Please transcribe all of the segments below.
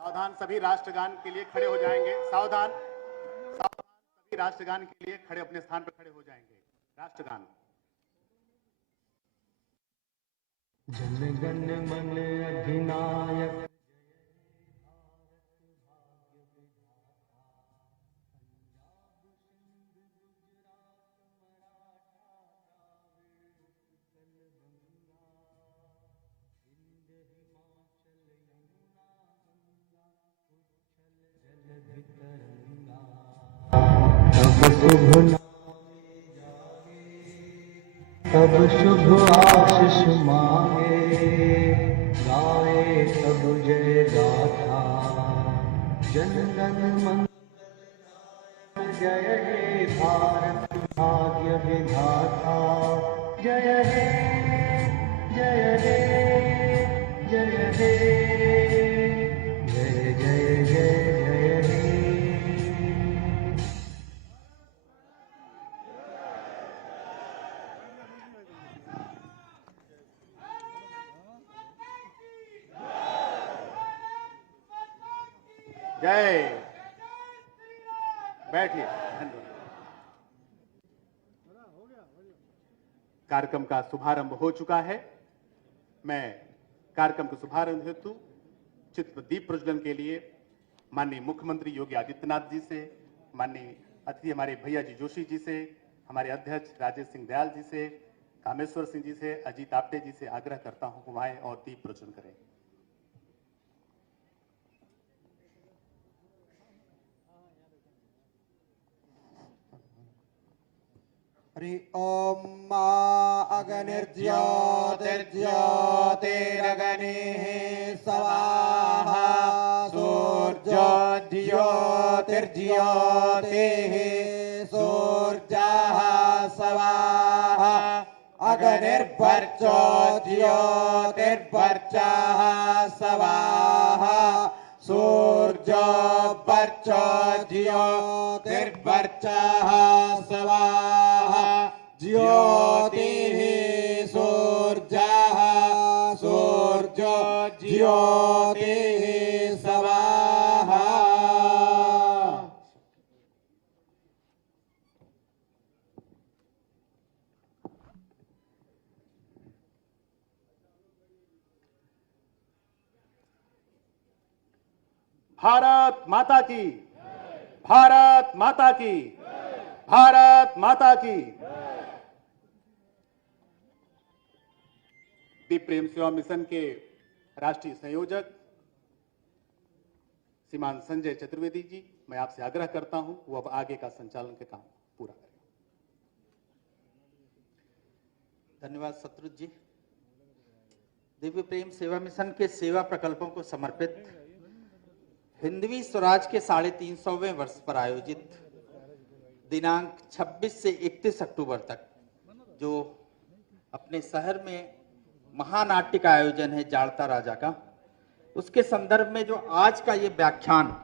सावधान, सभी राष्ट्रगान के लिए खड़े हो जाएंगे। सावधान, सावधान, सभी राष्ट्रगान के लिए खड़े अपने स्थान पर खड़े हो जाएंगे। राष्ट्रगान। जनगण मन अधिनायक तब शुभ आशीष मांगे, गाए तब जय गाथा। जनगण मन जय हे भारत भाग्य विधाता। जय हे जय हे जय हे जय जय जय जय हे। जय। बैठिए। धन्यवाद। कार्यक्रम का शुभारंभ हो चुका है। मैं कार्यक्रम के शुभारंभ हेतु चित्र दीप प्रज्वलन के लिए माननीय मुख्यमंत्री योगी आदित्यनाथ जी से, माननीय अतिथि हमारे भैया जी जोशी जी से, हमारे अध्यक्ष राजेश सिंह दयाल जी से, कामेश्वर सिंह जी से, अजीत आप्टे जी से आग्रह करता हूं कि वहां और दीप प्रज्वलन करें। हरि ओम मा अग्निर्ज्योतिर्ज्योतिरग्निः स्वाहा सूर्योज्योतिर्ज्योतिः सूर्यः स्वाहा अग्निर्वर्चो ज्योतिर्वर्चः स्वाहा सूर्यो वर्चो ज्योतिर्वर्चः स्वाहा ज्योतिः सूर्यः सूर्यो ज्योतिः स्वाहा। भारत माता की, भारत माता की, भारत माता की। दीप प्रेम सेवा मिशन के राष्ट्रीय संयोजक श्रीमान संजय चतुर्वेदी जी, मैं आपसे आग्रह करता हूं वो अब आगे का संचालन के काम पूरा करें। धन्यवाद शत्रुघ्न जी। दिव्य प्रेम सेवा मिशन के सेवा प्रकल्पों को समर्पित हिंदवी स्वराज के 350वें वर्ष पर आयोजित दिनांक 26 से 31 अक्टूबर तक जो अपने शहर में महानाट्य का आयोजन है जाड़ता राजा का, उसके संदर्भ में जो आज का ये व्याख्यान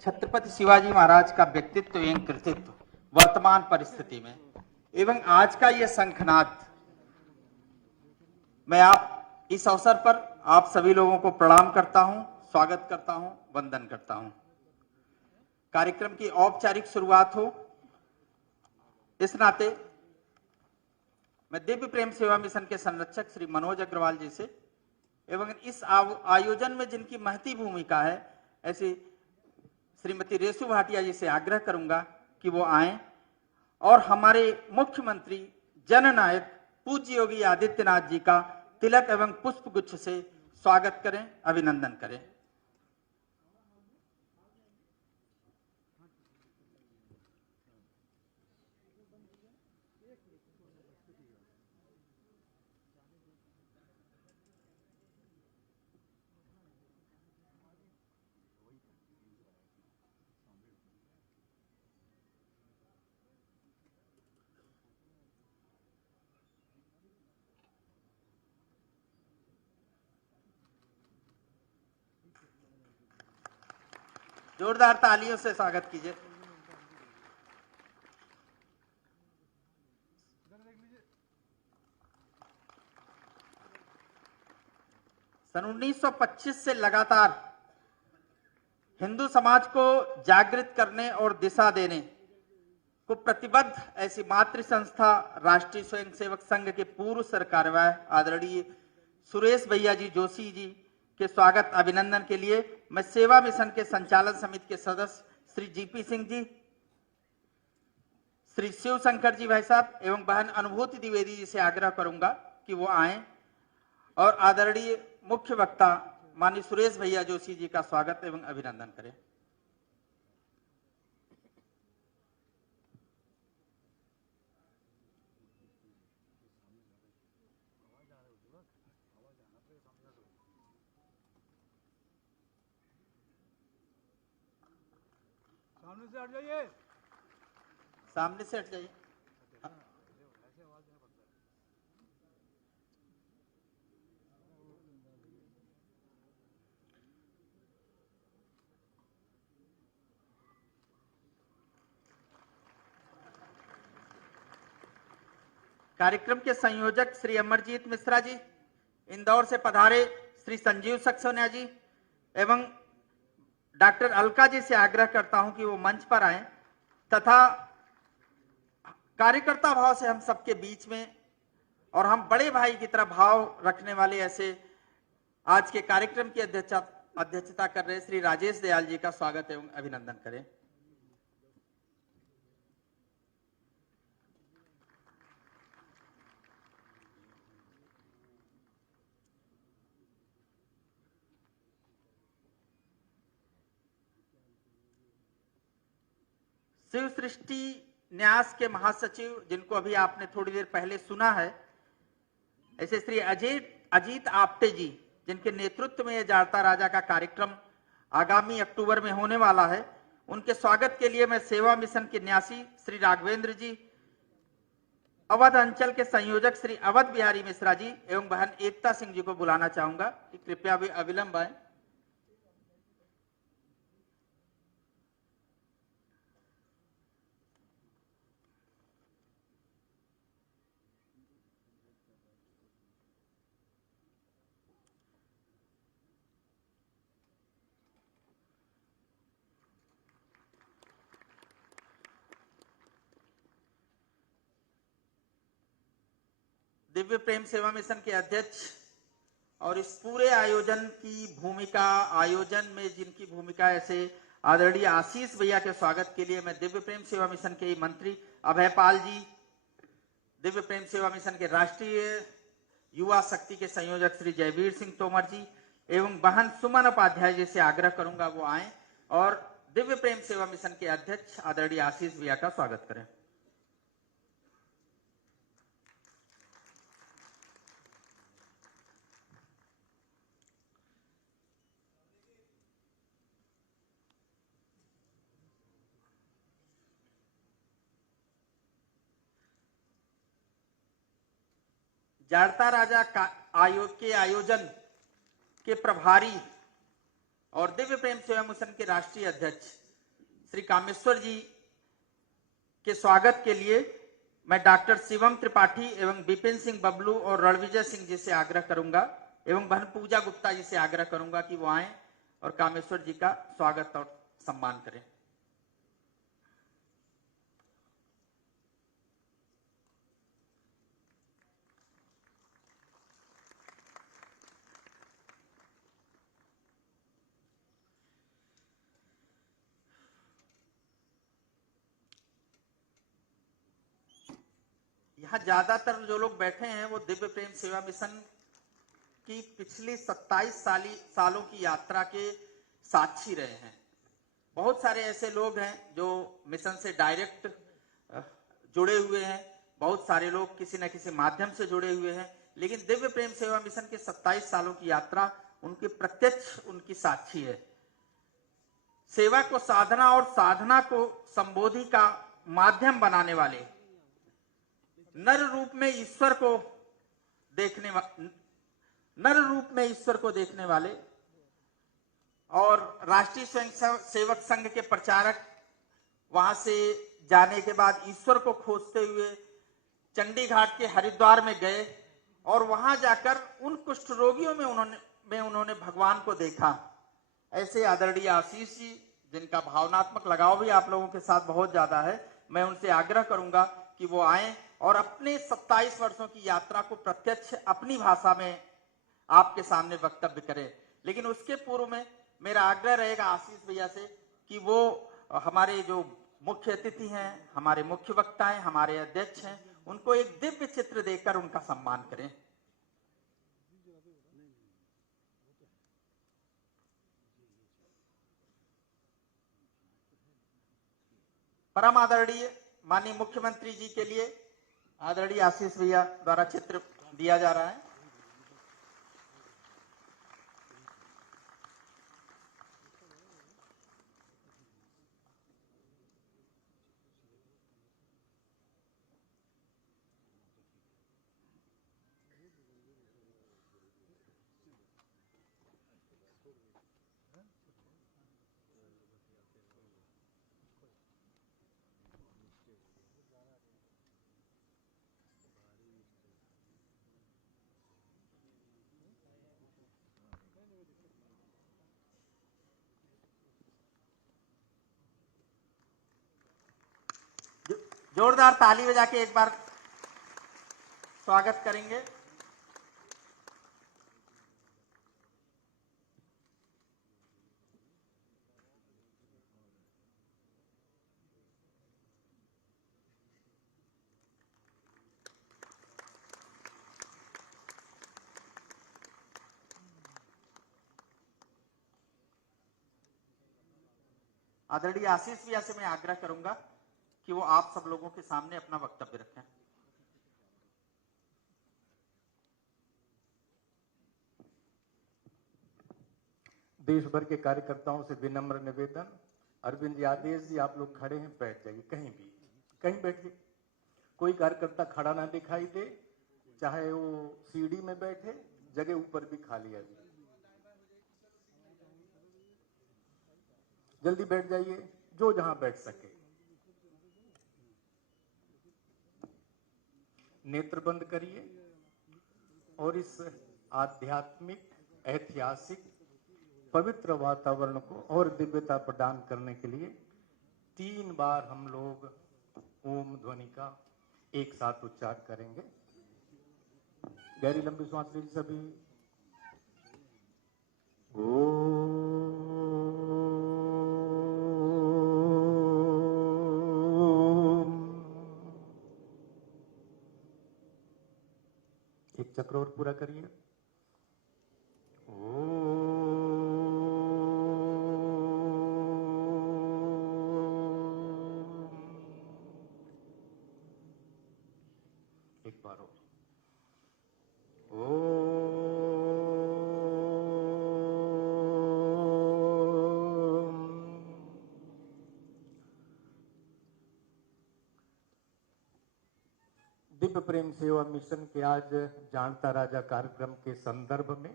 छत्रपति शिवाजी महाराज का व्यक्तित्व एवं कृतित्व वर्तमान परिस्थिति में एवं आज का ये शंखनाद, मैं आप इस अवसर पर आप सभी लोगों को प्रणाम करता हूं, स्वागत करता हूं, वंदन करता हूं। कार्यक्रम की औपचारिक शुरुआत हो इस नाते मैं दिव्य प्रेम सेवा मिशन के संरक्षक श्री मनोज अग्रवाल जी से एवं इस आयोजन में जिनकी महती भूमिका है ऐसी श्रीमती रेसु भाटिया जी से आग्रह करूंगा कि वो आएं और हमारे मुख्यमंत्री जननायक पूज्य योगी आदित्यनाथ जी का तिलक एवं पुष्पगुच्छ से स्वागत करें, अभिनंदन करें। जोरदार तालियों से स्वागत कीजिए। सन 1925 से लगातार हिंदू समाज को जागृत करने और दिशा देने को प्रतिबद्ध ऐसी मातृ संस्था राष्ट्रीय स्वयंसेवक संघ के पूर्व सरकार्यवाह आदरणीय सुरेश भैया जी जोशी जी के स्वागत अभिनंदन के लिए मैं सेवा मिशन के संचालन समिति के सदस्य श्री जीपी सिंह जी, श्री शिव शंकर जी भाई साहब एवं बहन अनुभूति द्विवेदी जी से आग्रह करूंगा कि वो आए और आदरणीय मुख्य वक्ता माननीय सुरेश भैया जोशी जी का स्वागत एवं अभिनंदन करें। सामने से हट जाइए। सामने से हट जाइए। कार्यक्रम के संयोजक श्री अमरजीत मिश्रा जी, इंदौर से पधारे श्री संजीव सक्सेना जी एवं डॉक्टर अलका जी से आग्रह करता हूं कि वो मंच पर आएं तथा कार्यकर्ता भाव से हम सबके बीच में और हम बड़े भाई की तरह भाव रखने वाले ऐसे आज के कार्यक्रम की अध्यक्षता कर रहे श्री राजेश दयाल जी का स्वागत एवं अभिनंदन करें। शिव सृष्टि न्यास के महासचिव जिनको अभी आपने थोड़ी देर पहले सुना है, ऐसे श्री अजीत आपटे जी जिनके नेतृत्व में जाड़ता राजा का कार्यक्रम आगामी अक्टूबर में होने वाला है, उनके स्वागत के लिए मैं सेवा मिशन के न्यासी श्री राघवेंद्र जी, अवध अंचल के संयोजक श्री अवध बिहारी मिश्रा जी एवं बहन एकता सिंह जी को बुलाना चाहूंगा कि कृपया भी अविलंब आए। दिव्य प्रेम सेवा मिशन के अध्यक्ष और इस पूरे आयोजन की भूमिका, आयोजन में जिनकी भूमिका ऐसे आदरणीय आशीष भैया के स्वागत के लिए मैं दिव्य प्रेम सेवा मिशन के मंत्री अभयपाल जी, दिव्य प्रेम सेवा मिशन के राष्ट्रीय युवा शक्ति के संयोजक श्री जयवीर सिंह तोमर जी एवं बहन सुमन उपाध्याय जी से आग्रह करूंगा वो आए और दिव्य प्रेम सेवा मिशन के अध्यक्ष आदरणीय आशीष भैया का स्वागत करें। जाड़ता राजा का आयोग के आयोजन के प्रभारी और दिव्य प्रेम सेवा मिशन के राष्ट्रीय अध्यक्ष श्री कामेश्वर जी के स्वागत के लिए मैं डॉक्टर शिवम त्रिपाठी एवं विपिन सिंह बबलू और रणविजय सिंह जी से आग्रह करूंगा एवं बहन पूजा गुप्ता जी से आग्रह करूंगा कि वो आए और कामेश्वर जी का स्वागत और सम्मान करें। यहाँ ज्यादातर जो लोग बैठे हैं वो दिव्य प्रेम सेवा मिशन की पिछली 27 सालों की यात्रा के साक्षी रहे हैं। बहुत सारे ऐसे लोग हैं जो मिशन से डायरेक्ट जुड़े हुए हैं, बहुत सारे लोग किसी न किसी माध्यम से जुड़े हुए हैं, लेकिन दिव्य प्रेम सेवा मिशन के 27 सालों की यात्रा उनके प्रत्यक्ष उनकी साक्षी है। सेवा को साधना और साधना को संबोधि का माध्यम बनाने वाले, नर रूप में ईश्वर को देखने वाले और राष्ट्रीय स्वयंसेवक संघ के प्रचारक वहां से जाने के बाद ईश्वर को खोजते हुए चंडी घाट के हरिद्वार में गए और वहां जाकर उन कुष्ठ रोगियों में उन्होंने भगवान को देखा ऐसे आदरणीय आशीष जी जिनका भावनात्मक लगाव भी आप लोगों के साथ बहुत ज्यादा है, मैं उनसे आग्रह करूंगा कि वो आए और अपने 27 वर्षों की यात्रा को प्रत्यक्ष अपनी भाषा में आपके सामने वक्तव्य करें। लेकिन उसके पूर्व में मेरा आग्रह रहेगा आशीष भैया से कि वो हमारे जो मुख्य अतिथि हैं, हमारे मुख्य वक्ता हैं, हमारे अध्यक्ष हैं, उनको एक दिव्य चित्र देकर उनका सम्मान करें। परम आदरणीय माननीय मुख्यमंत्री जी के लिए आदरणीय आशीष भैया द्वारा चित्र दिया जा रहा है। जोरदार ताली बजा के एक बार स्वागत करेंगे। आदरणीय आशीष भैया से मैं आग्रह करूंगा कि वो आप सब लोगों के सामने अपना वक्तव्य रखें। देश भर के कार्यकर्ताओं से विनम्र निवेदन, अरविंद जी आदेश जी आप लोग खड़े हैं, बैठ जाइए, कहीं बैठिए। कोई कार्यकर्ता खड़ा ना दिखाई दे, चाहे वो सीढ़ी में बैठे, जगह ऊपर भी खाली है। जल्दी बैठ जाइए, जो जहां बैठ सके। नेत्र बंद करिए और इस आध्यात्मिक, ऐतिहासिक, पवित्र वातावरण को और दिव्यता प्रदान करने के लिए 3 बार हम लोग ओम ध्वनि का एक साथ उच्चारण करेंगे। गहरी लंबी सांस लीजिए सभी। एक चक्र और पूरा करिए। एक बार और। दिव्य प्रेम सेवा मिशन के आज जानता राजा कार्यक्रम के संदर्भ में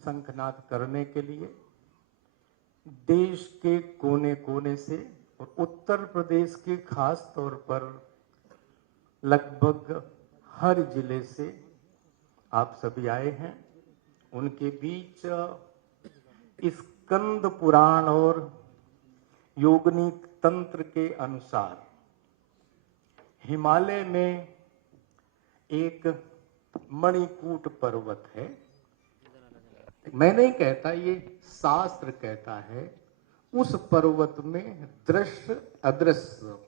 शंखनाद करने के लिए देश के कोने कोने से और उत्तर प्रदेश के खास तौर पर लगभग हर जिले से आप सभी आए हैं। उनके बीच स्कंद पुराण और योगिनी तंत्र के अनुसार हिमालय में एक मणिकूट पर्वत है। मैं नहीं कहता, ये शास्त्र कहता है। उस पर्वत में दृश्य अदृश्य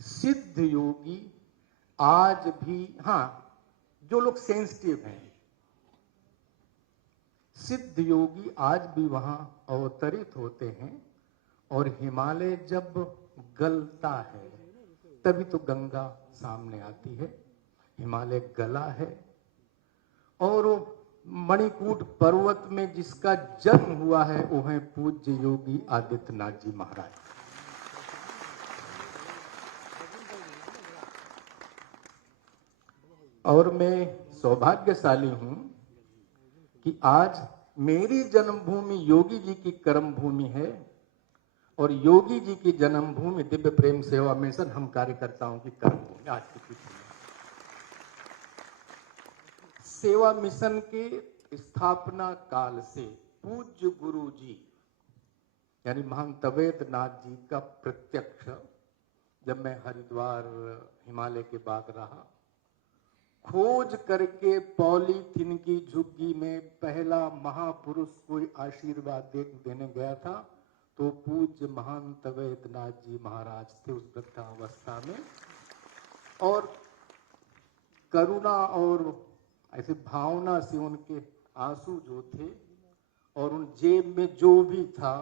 सिद्ध योगी आज भी, जो लोग सेंसिटिव हैं, सिद्ध योगी आज भी वहां अवतरित होते हैं। और हिमालय जब गलता है तभी तो गंगा सामने आती है। हिमालय गला है और मणिकूट पर्वत में जिसका जन्म हुआ है वो है पूज्य योगी आदित्यनाथ जी महाराज। और मैं सौभाग्यशाली हूं कि आज मेरी जन्मभूमि योगी जी की कर्म भूमि है और योगी जी की जन्मभूमि दिव्य प्रेम सेवा मिशन हम कार्यकर्ताओं की कर्म भूमि आज की तिथि। सेवा मिशन के स्थापना काल से पूज्य गुरु जी यानी महंत अवैधनाथ जी का प्रत्यक्ष जब मैं हरिद्वार हिमालय के बाद रहा, खोज करके पॉलीथीन की झुग्गी में पहला महापुरुष कोई आशीर्वाद देने गया था तो पूज्य महंत अवैधनाथ जी महाराज थे उस वृद्धावस्था में। और करुणा और ऐसे भावना से उनके आंसू जो थे और उन जेब में जो भी था,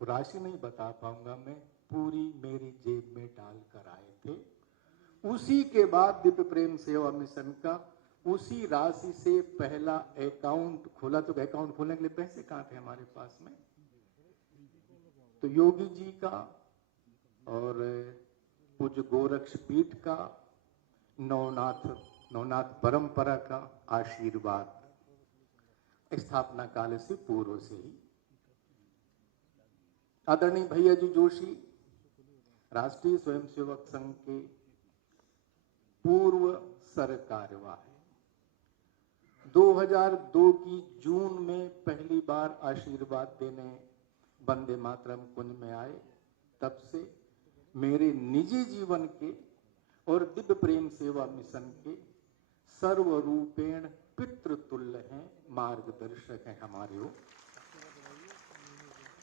राशि नहीं बता पाऊंगा मैं, पूरी मेरी जेब में डाल कर आए थे। उसी के बाद दिव्य प्रेम सेवा मिशन का उसी राशि से पहला अकाउंट खोला। तो अकाउंट खोलने के लिए पैसे कहाँ थे हमारे पास में? तो योगी जी का और पूज्य गोरक्ष पीठ का, नवनाथ परंपरा का आशीर्वाद स्थापना काल से पूर्व से ही। आदरणीय भैया जी जोशी राष्ट्रीय स्वयंसेवक संघ के पूर्व सरकार्यवाह है। 2002 की जून में पहली बार आशीर्वाद देने वंदे मातरम कुंज में आए। तब से मेरे निजी जीवन के और दिव्य प्रेम सेवा मिशन के सर्वरूपेण पितृतुल्य हैं, मार्गदर्शक हैं हमारे वो।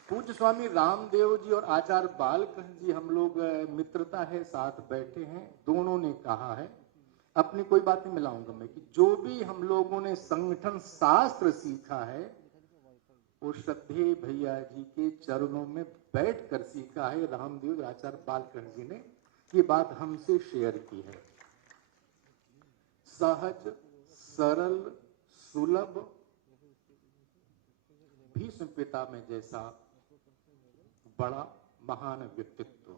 पूज्य स्वामी रामदेव जी और आचार्य बालकृष्ण जी हम लोग मित्रता है, साथ बैठे हैं। दोनों ने कहा है, अपनी कोई बात नहीं मिलाऊंगा मैं, कि जो भी हम लोगों ने संगठन शास्त्र सीखा है वो श्रद्धेय भैया जी के चरणों में बैठकर सीखा है। रामदेव आचार्य बालकृष्ण जी ने ये बात हमसे शेयर की है। सहज, सरल, सुलभ, भीष्म पिता में जैसा बड़ा महान व्यक्तित्व,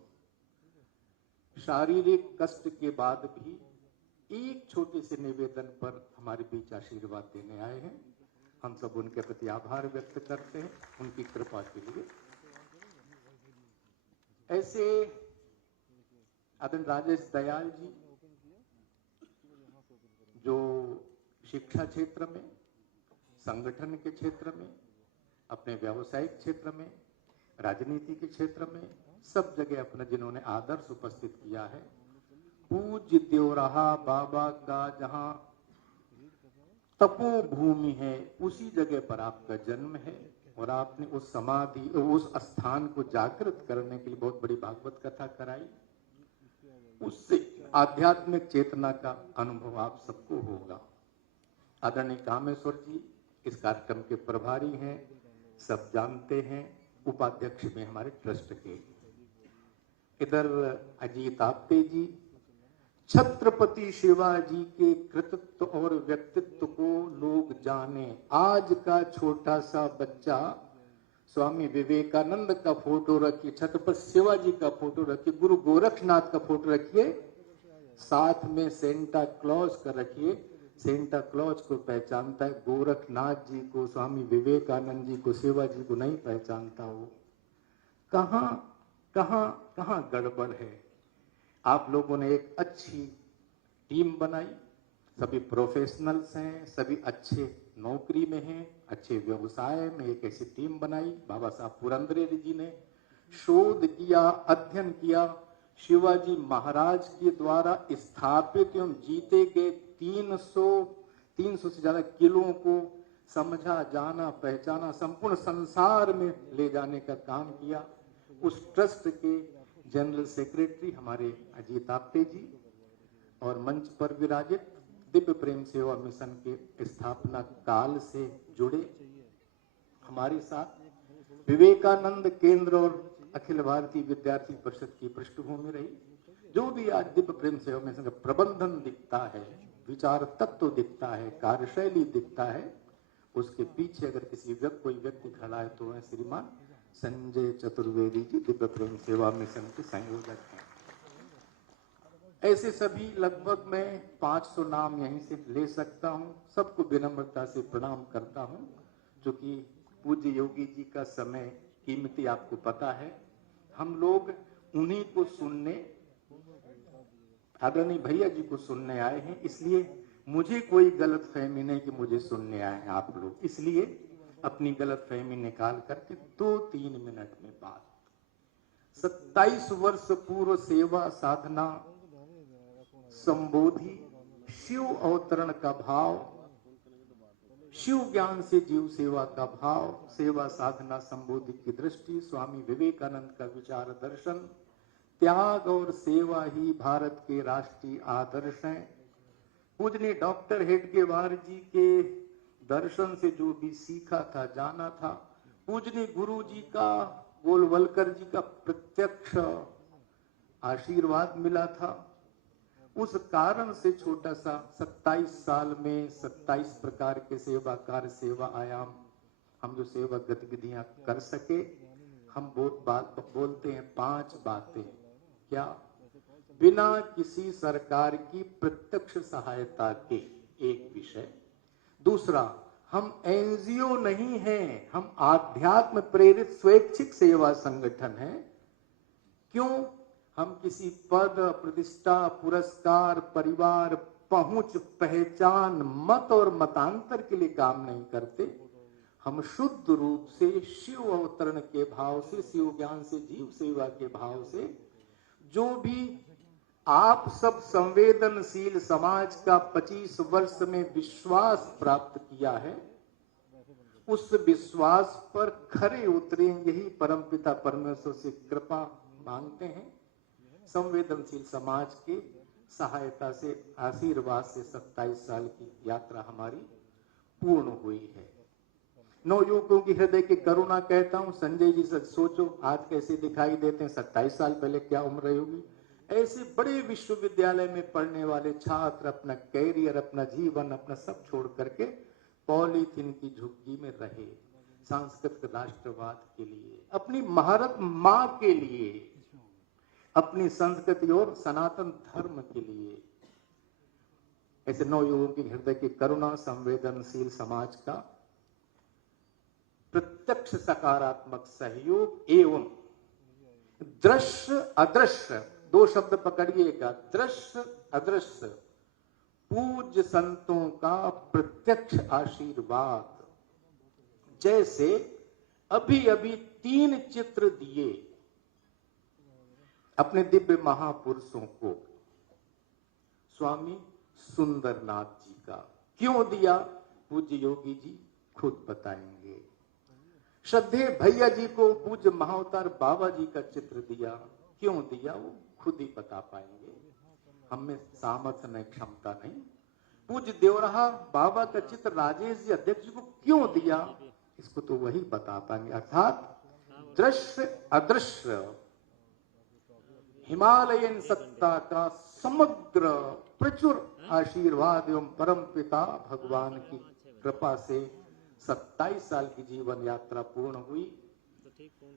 शारीरिक कष्ट के बाद भी एक छोटे से निवेदन पर हमारे बीच आशीर्वाद देने आए हैं। हम सब उनके प्रति आभार व्यक्त करते हैं उनकी कृपा के लिए। ऐसे आदरणीय राजेश दयाल जी जो शिक्षा क्षेत्र में, संगठन के क्षेत्र में, अपने व्यावसायिक क्षेत्र में, राजनीति के क्षेत्र में, सब जगह अपना जिन्होंने आदर्श उपस्थित किया है। पूज्य देवराहा बाबा का जहां तपोभूमि है उसी जगह पर आपका जन्म है और आपने उस समाधि, उस स्थान को जागृत करने के लिए बहुत बड़ी भागवत कथा कराई। उससे आध्यात्मिक चेतना का अनुभव आप सबको होगा। आदरणीय कामेश्वर जी इस कार्यक्रम के प्रभारी हैं, सब जानते हैं, उपाध्यक्ष में हमारे ट्रस्ट के। इधर अजीत आपटे जी छत्रपति शिवाजी के कृतित्व और व्यक्तित्व को लोग जाने। आज का छोटा सा बच्चा स्वामी विवेकानंद का फोटो रखिए, छत्रपति शिवाजी का फोटो रखिए, गुरु गोरक्षनाथ का फोटो रखिए, साथ में सेंटा क्लॉज का रखिए। सेंटा क्लॉज को पहचानता है, गोरखनाथ जी को, स्वामी विवेकानंद जी को, शिवाजी को नहीं पहचानता। हो कहां गड़बड़ है। आप लोगों ने एक अच्छी टीम बनाई, सभी प्रोफेशनल्स हैं, सभी अच्छे नौकरी में हैं, अच्छे व्यवसाय में एक ऐसी टीम बनाई। बाबा साहब पुरंदरे जी ने शोध किया, अध्ययन किया, शिवाजी महाराज के द्वारा स्थापित एवं जीते गए 300 से ज्यादा किलों को समझा, जाना, पहचाना, संपूर्ण संसार में ले जाने का काम किया। उस ट्रस्ट के जनरल सेक्रेटरी हमारे अजीत आपटे जी और मंच पर विराजित दिव्य प्रेम सेवा मिशन के स्थापना काल से जुड़े हमारे साथ विवेकानंद केंद्र और अखिल भारतीय विद्यार्थी परिषद की पृष्ठभूमि रही। जो भी आज दिव्य प्रेम सेवा मिशन का प्रबंधन दिखता है, विचार तत्व दिखता है, कार्यशैली दिखता है, उसके पीछे अगर कोई व्यक्ति खड़ा है तो वह श्रीमान संजय चतुर्वेदी जी दिव्य प्रेम सेवा मिशन के संयोजक हैं। ऐसे सभी लगभग मैं 500 नाम यहीं से ले सकता हूं। सबको विनम्रता से प्रणाम करता हूं, जो कि पूज्य योगी जी का समय कीमती आपको पता है। हम लोग उन्हीं को सुनने, आदरणीय भैया जी को सुनने आए हैं, इसलिए मुझे कोई गलतफहमी नहीं कि मुझे सुनने आए हैं आप लोग, इसलिए अपनी गलतफहमी निकाल करके 2-3 मिनट में बात। 27 वर्ष पूर्व सेवा साधना संबोधि शिव अवतरण का भाव, शिव ज्ञान से जीव सेवा का भाव, सेवा साधना संबोधि की दृष्टि, स्वामी विवेकानंद का विचार दर्शन, त्याग और सेवा ही भारत के राष्ट्रीय आदर्श हैं। पूजनीय डॉक्टर हेडगेवार जी के दर्शन से जो भी सीखा था, जाना था, पूजनीय गुरु जी का, गोलवलकर जी का प्रत्यक्ष आशीर्वाद मिला था, उस कारण से छोटा सा 27 साल में 27 प्रकार के सेवा कार्य, सेवा आयाम, हम जो सेवा गतिविधियां कर सके। हम बहुत बात बोलते हैं 5 बातें, क्या? बिना किसी सरकार की प्रत्यक्ष सहायता के, एक विषय। दूसरा, हम एनजीओ नहीं हैं, हम आध्यात्म प्रेरित स्वैच्छिक सेवा संगठन हैं। क्यों? हम किसी पद, प्रतिष्ठा, पुरस्कार, परिवार, पहुंच, पहचान, मत और मतांतर के लिए काम नहीं करते। हम शुद्ध रूप से शिव अवतरण के भाव से, शिव ज्ञान से जीव सेवा के भाव से, जो भी आप सब संवेदनशील समाज का 25 वर्ष में विश्वास प्राप्त किया है, उस विश्वास पर खरे उतरे, यही परमपिता परमेश्वर से कृपा मांगते हैं। संवेदनशील समाज के सहायता से, आशीर्वाद से 27 साल की यात्रा हमारी पूर्ण हुई है। नवयुवकों की हृदय की करुणा कहता हूं, संजय जी से सोचो आज कैसे दिखाई देते हैं, 27 साल पहले क्या उम्र रही होगी। ऐसे बड़े विश्वविद्यालय में पढ़ने वाले छात्र अपना कैरियर, अपना जीवन, अपना सब छोड़ करके पॉलीथीन की झुग्गी में रहे, सांस्कृतिक राष्ट्रवाद के लिए, अपनी महारत मां के लिए, अपनी संस्कृति और सनातन धर्म के लिए। ऐसे नवयुवकों की हृदय की करुणा, संवेदनशील समाज का प्रत्यक्ष सकारात्मक सहयोग एवं दृश्य अदृश्य, 2 शब्द पकड़िएगा, दृश्य अदृश्य पूज्य संतों का प्रत्यक्ष आशीर्वाद। जैसे अभी अभी 3 चित्र दिए अपने दिव्य महापुरुषों को, स्वामी सुंदरनाथ जी का क्यों दिया, पूज्य योगी जी खुद बताएंगे। श्रद्धेय भैया जी को पूज्य महाअवतार बाबा जी का चित्र दिया, क्यों दिया वो खुद ही बता पाएंगे, हमें सामर्थ्य नहीं, क्षमता नहीं। पूज्य देवराहा बाबा का चित्र राजेश जी अध्यक्ष जी को क्यों दिया, इसको तो वही बता पाएंगे। अर्थात दृश्य अदृश्य हिमालयन सत्ता का समग्र प्रचुर आशीर्वाद एवं परम पिता भगवान की कृपा से 27 साल की जीवन यात्रा पूर्ण हुई।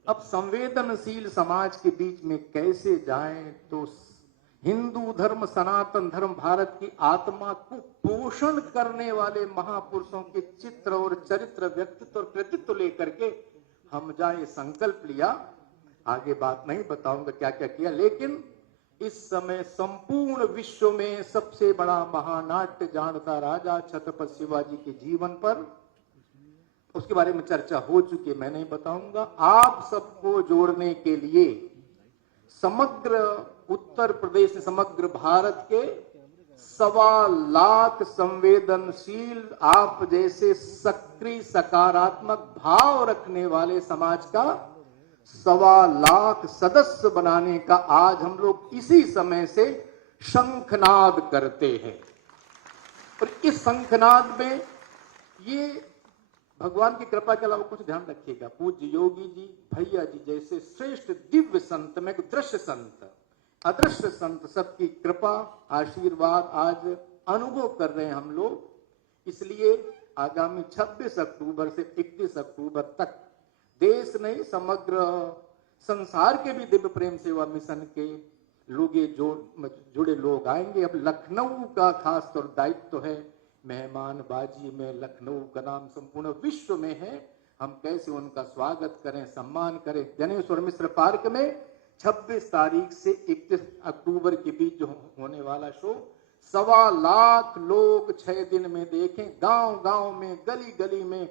अब संवेदनशील समाज के बीच में कैसे जाएं, तो हिंदू धर्म, सनातन धर्म, भारत की आत्मा को पोषण करने वाले महापुरुषों के चित्र और चरित्र, व्यक्तित्व और कृतित्व लेकर के हम जाए, संकल्प लिया। आगे बात नहीं बताऊंगा क्या क्या किया, लेकिन इस समय संपूर्ण विश्व में सबसे बड़ा महानाट्य जानता राजा छत्रपति शिवाजी के जीवन पर, उसके बारे में चर्चा हो चुकी है, मैं नहीं बताऊंगा। आप सबको जोड़ने के लिए समग्र उत्तर प्रदेश, समग्र भारत के 1.25 लाख संवेदनशील आप जैसे सक्रिय सकारात्मक भाव रखने वाले समाज का 1.25 लाख सदस्य बनाने का आज हम लोग इसी समय से शंखनाद करते हैं। और इस शंखनाद में ये भगवान की कृपा के अलावा कुछ ध्यान रखिएगा, पूज्य योगी जी, भैया जी जैसे श्रेष्ठ दिव्य संत में दृश्य संत, अदृश्य संत, सबकी कृपा आशीर्वाद आज अनुभव कर रहे हैं हम लोग। इसलिए आगामी 26 अक्टूबर से 31 अक्टूबर तक देश नहीं समग्र संसार के भी दिव्य प्रेम सेवा मिशन के लोग जुड़े लोग आएंगे। अब लखनऊ का खास तौर दायित्व है, मेहमानबाजी में लखनऊ का नाम संपूर्ण विश्व में है, हम कैसे उनका स्वागत करें, सम्मान करें। जनेश्वर मिश्र पार्क में 26 तारीख से 31 अक्टूबर के बीच जो होने वाला शो 1.25 लाख लोग 6 दिन में देखें, गांव गांव में, गली गली में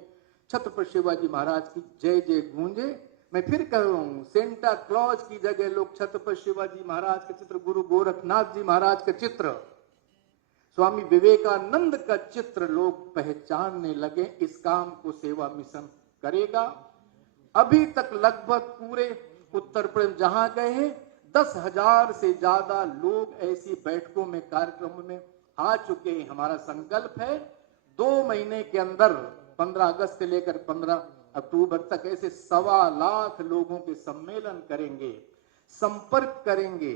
छत्रपति शिवाजी महाराज की जय जय गूंजे। मैं फिर कह रहा हूं, सेंटा क्लॉज की जगह लोग छत्रपति शिवाजी महाराज के चित्र, गुरु गोरखनाथ जी महाराज का चित्र, स्वामी विवेकानंद का चित्र लोग पहचानने लगे। इस काम को सेवा मिशन करेगा। अभी तक लगभग पूरे उत्तर प्रदेश जहां गए हैं 10,000 से ज्यादा लोग ऐसी बैठकों में, कार्यक्रमों में आ चुके हैं। हमारा संकल्प है 2 महीने के अंदर 15 अगस्त से लेकर 15 अक्टूबर तक ऐसे 1.25 लाख लोगों के सम्मेलन करेंगे, संपर्क करेंगे,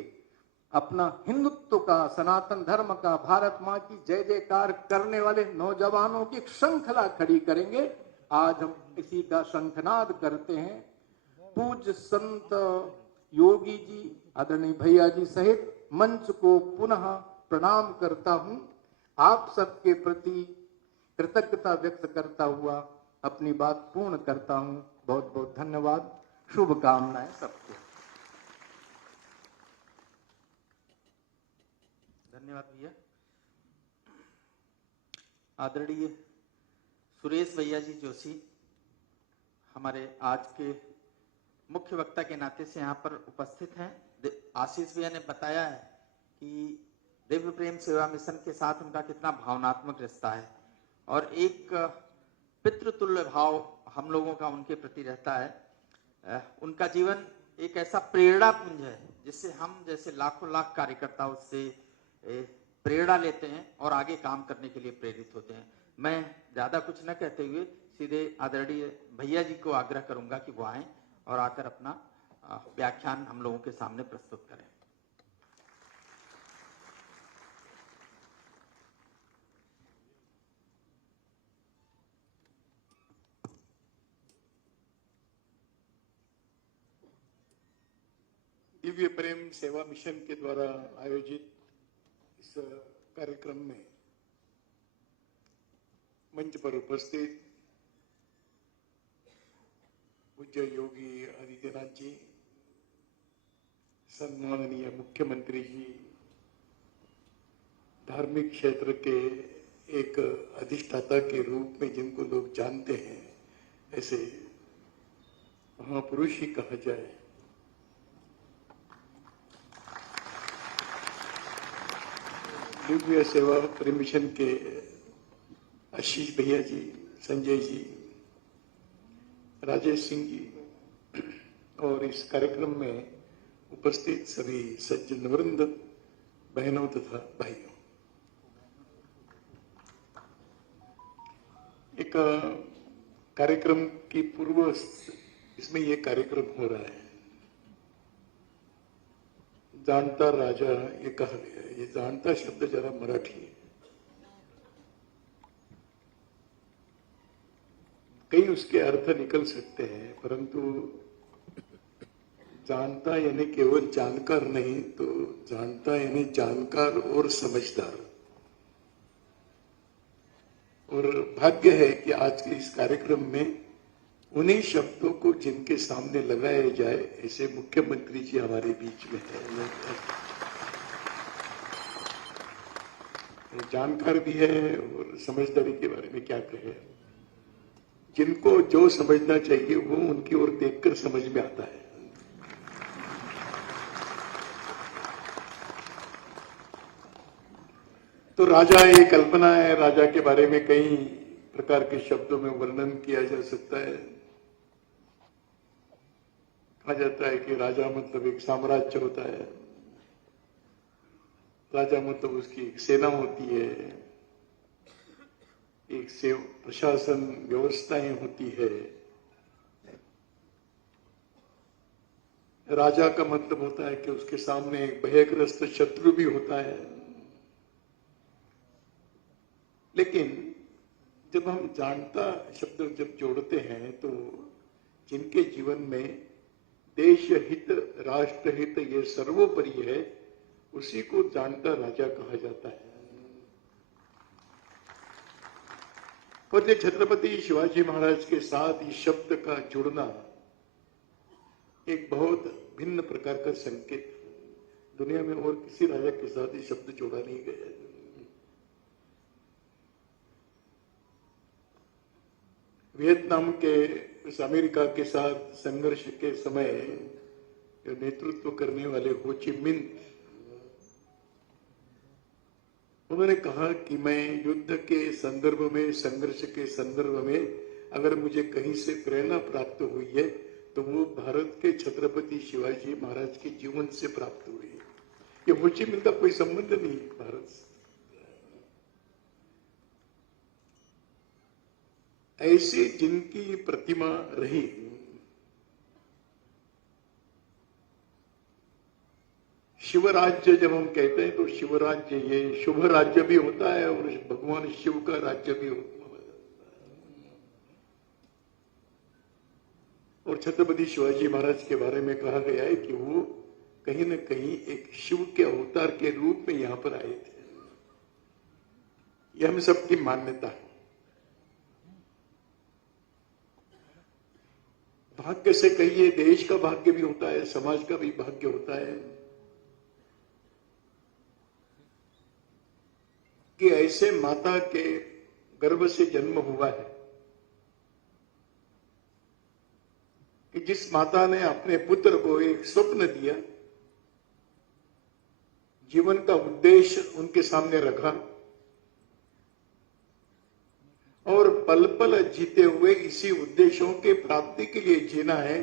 अपना हिंदुत्व का, सनातन धर्म का, भारत मां की जय जयकार करने वाले नौजवानों की एक श्रृंखला खड़ी करेंगे। आज हम इसी का शंखनाद करते हैं। पूज्य संत योगी जी, आदरणीय भैया जी सहित मंच को पुनः प्रणाम करता हूं। आप सबके प्रति कृतज्ञता व्यक्त करता हुआ अपनी बात पूर्ण करता हूं। बहुत बहुत धन्यवाद, शुभकामनाएं सबको। धन्यवाद भैया। आदरणीय सुरेश भैया जी जोशी हमारे आज के मुख्य वक्ता के नाते से यहाँ पर उपस्थित हैं। आशीष भैया ने बताया है कि दिव्य प्रेम सेवा मिशन के साथ उनका कितना भावनात्मक रिश्ता है और एक पितृतुल्य भाव हम लोगों का उनके प्रति रहता है। उनका जीवन एक ऐसा प्रेरणा पुंज है जिससे हम जैसे लाखों लाख कार्यकर्ता उससे प्रेरणा लेते हैं और आगे काम करने के लिए प्रेरित होते हैं। मैं ज्यादा कुछ न कहते हुए सीधे आदरणीय भैया जी को आग्रह करूंगा कि वो आएं और आकर अपना व्याख्यान हम लोगों के सामने प्रस्तुत करें। दिव्य प्रेम सेवा मिशन के द्वारा आयोजित इस कार्यक्रम में मंच पर उपस्थित पूज्य योगी आदित्यनाथ जी, सम्माननीय मुख्यमंत्री जी, धार्मिक क्षेत्र के एक अधिष्ठाता के रूप में जिनको लोग जानते हैं, ऐसे महापुरुष ही कहा जाए, दिव्य सेवा प्रेम मिशन के आशीष भैया जी, संजय जी, राजेश सिंह जी और इस कार्यक्रम में उपस्थित सभी सज्जन वृंद, बहनों तथा भाइयों, एक कार्यक्रम की पूर्व इसमें ये कार्यक्रम हो रहा है। जानता राजा ये कहा गया है। ये जानता शब्द जरा मराठी है, कई उसके अर्थ निकल सकते हैं, परंतु जानता यानी केवल जानकार नहीं, तो जानता यानी जानकार और समझदार। और भाग्य है कि आज के इस कार्यक्रम में उन्हीं शब्दों को जिनके सामने लगाया जाए, ऐसे मुख्यमंत्री जी हमारे बीच में है। जानकार भी है और समझदारी के बारे में क्या कहे। जिनको जो समझना चाहिए वो उनकी ओर देखकर समझ में आता है। तो राजा एक कल्पना है, राजा के बारे में कई प्रकार के शब्दों में वर्णन किया जा सकता है। कहा जाता है कि राजा मतलब एक साम्राज्य होता है, राजा मतलब उसकी एक सेना होती है, एक प्रशासन व्यवस्थाएं होती है। राजा का मतलब होता है कि उसके सामने एक भयग्रस्त शत्रु भी होता है। लेकिन जब हम जानता शब्द जब जोड़ते हैं तो जिनके जीवन में देश हित, राष्ट्र हित ये सर्वोपरि है, उसी को जानता राजा कहा जाता है। और ये छत्रपति शिवाजी महाराज के साथ इस शब्द का जुड़ना एक बहुत भिन्न प्रकार का संकेत। दुनिया में और किसी राजा के साथ ये शब्द जोड़ा नहीं गया है। वियतनाम के उस अमेरिका के साथ संघर्ष के समय जो नेतृत्व करने वाले हो ची मिन्ह, उन्होंने कहा कि मैं युद्ध के संदर्भ में, संघर्ष के संदर्भ में अगर मुझे कहीं से प्रेरणा प्राप्त हुई है तो वो भारत के छत्रपति शिवाजी महाराज के जीवन से प्राप्त हुई है। ये हो ची मिन्ह का कोई संबंध नहीं है भारत से। ऐसी जिनकी प्रतिमा रही, शिवराज्य जब हम कहते हैं तो शिवराज्य ये शुभ राज्य भी होता है और भगवान शिव का राज्य भी होता है। और छत्रपति शिवाजी महाराज के बारे में कहा गया है कि वो कहीं न कहीं एक शिव के अवतार के रूप में यहां पर आए थे। यह हम सबकी मान्यता है। भाग्य से कहिए, देश का भाग्य भी होता है, समाज का भी भाग्य होता है कि ऐसे माता के गर्भ से जन्म हुआ है कि जिस माता ने अपने पुत्र को एक स्वप्न दिया, जीवन का उद्देश्य उनके सामने रखा और पल पल जीते हुए इसी उद्देश्यों के प्राप्ति के लिए जीना है,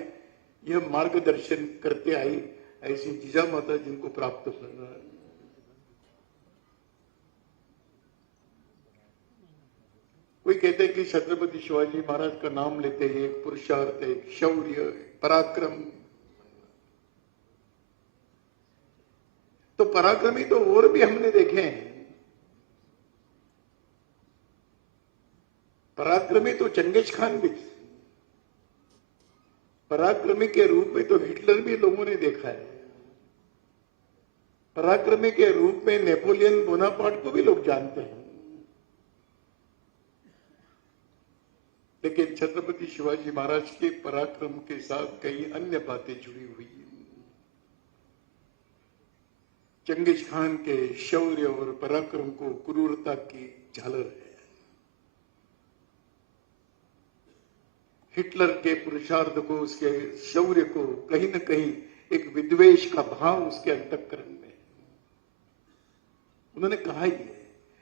यह मार्गदर्शन करते आई ऐसी जीजा माता जिनको प्राप्त होना है। कोई कहते हैं कि छत्रपति शिवाजी महाराज का नाम लेते ही एक पुरुषार्थ, एक शौर्य, पराक्रम, तो पराक्रमी तो और भी हमने देखे हैं। पराक्रमी तो चंगेज खान भी, पराक्रमी के रूप में तो हिटलर भी लोगों ने देखा है, पराक्रमी के रूप में नेपोलियन बोनापार्ट को भी लोग जानते हैं। लेकिन छत्रपति शिवाजी महाराज के पराक्रम के साथ कई अन्य बातें जुड़ी हुई हैं। चंगेज खान के शौर्य और पराक्रम को क्रूरता की झालर है। हिटलर के पुरुषार्थ को, उसके शौर्य को कहीं न कहीं एक विद्वेष का भाव उसके अंतःकरण में। उन्होंने कहा ही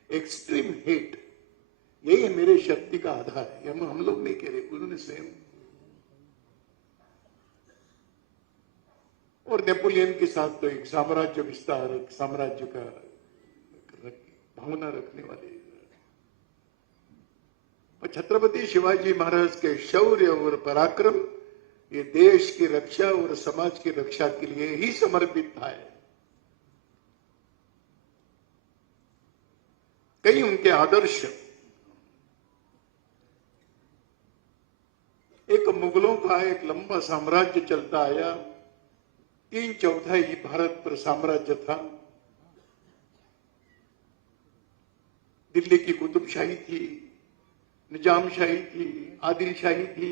एक्सट्रीम हेट, यही है मेरे शक्ति का आधार है। हम लोग नहीं कह रहे, उन्होंने स्वयं। और नेपोलियन के साथ तो एक साम्राज्य विस्तार, एक साम्राज्य का भावना रखने वाले। और छत्रपति शिवाजी महाराज के शौर्य और पराक्रम ये देश की रक्षा और समाज की रक्षा के लिए ही समर्पित था। कई उनके आदर्श, एक मुगलों का एक लंबा साम्राज्य चलता आया, 3/4 भारत पर साम्राज्य था। दिल्ली की कुतुबशाही थी, निजामशाही थी, आदिलशाही थी,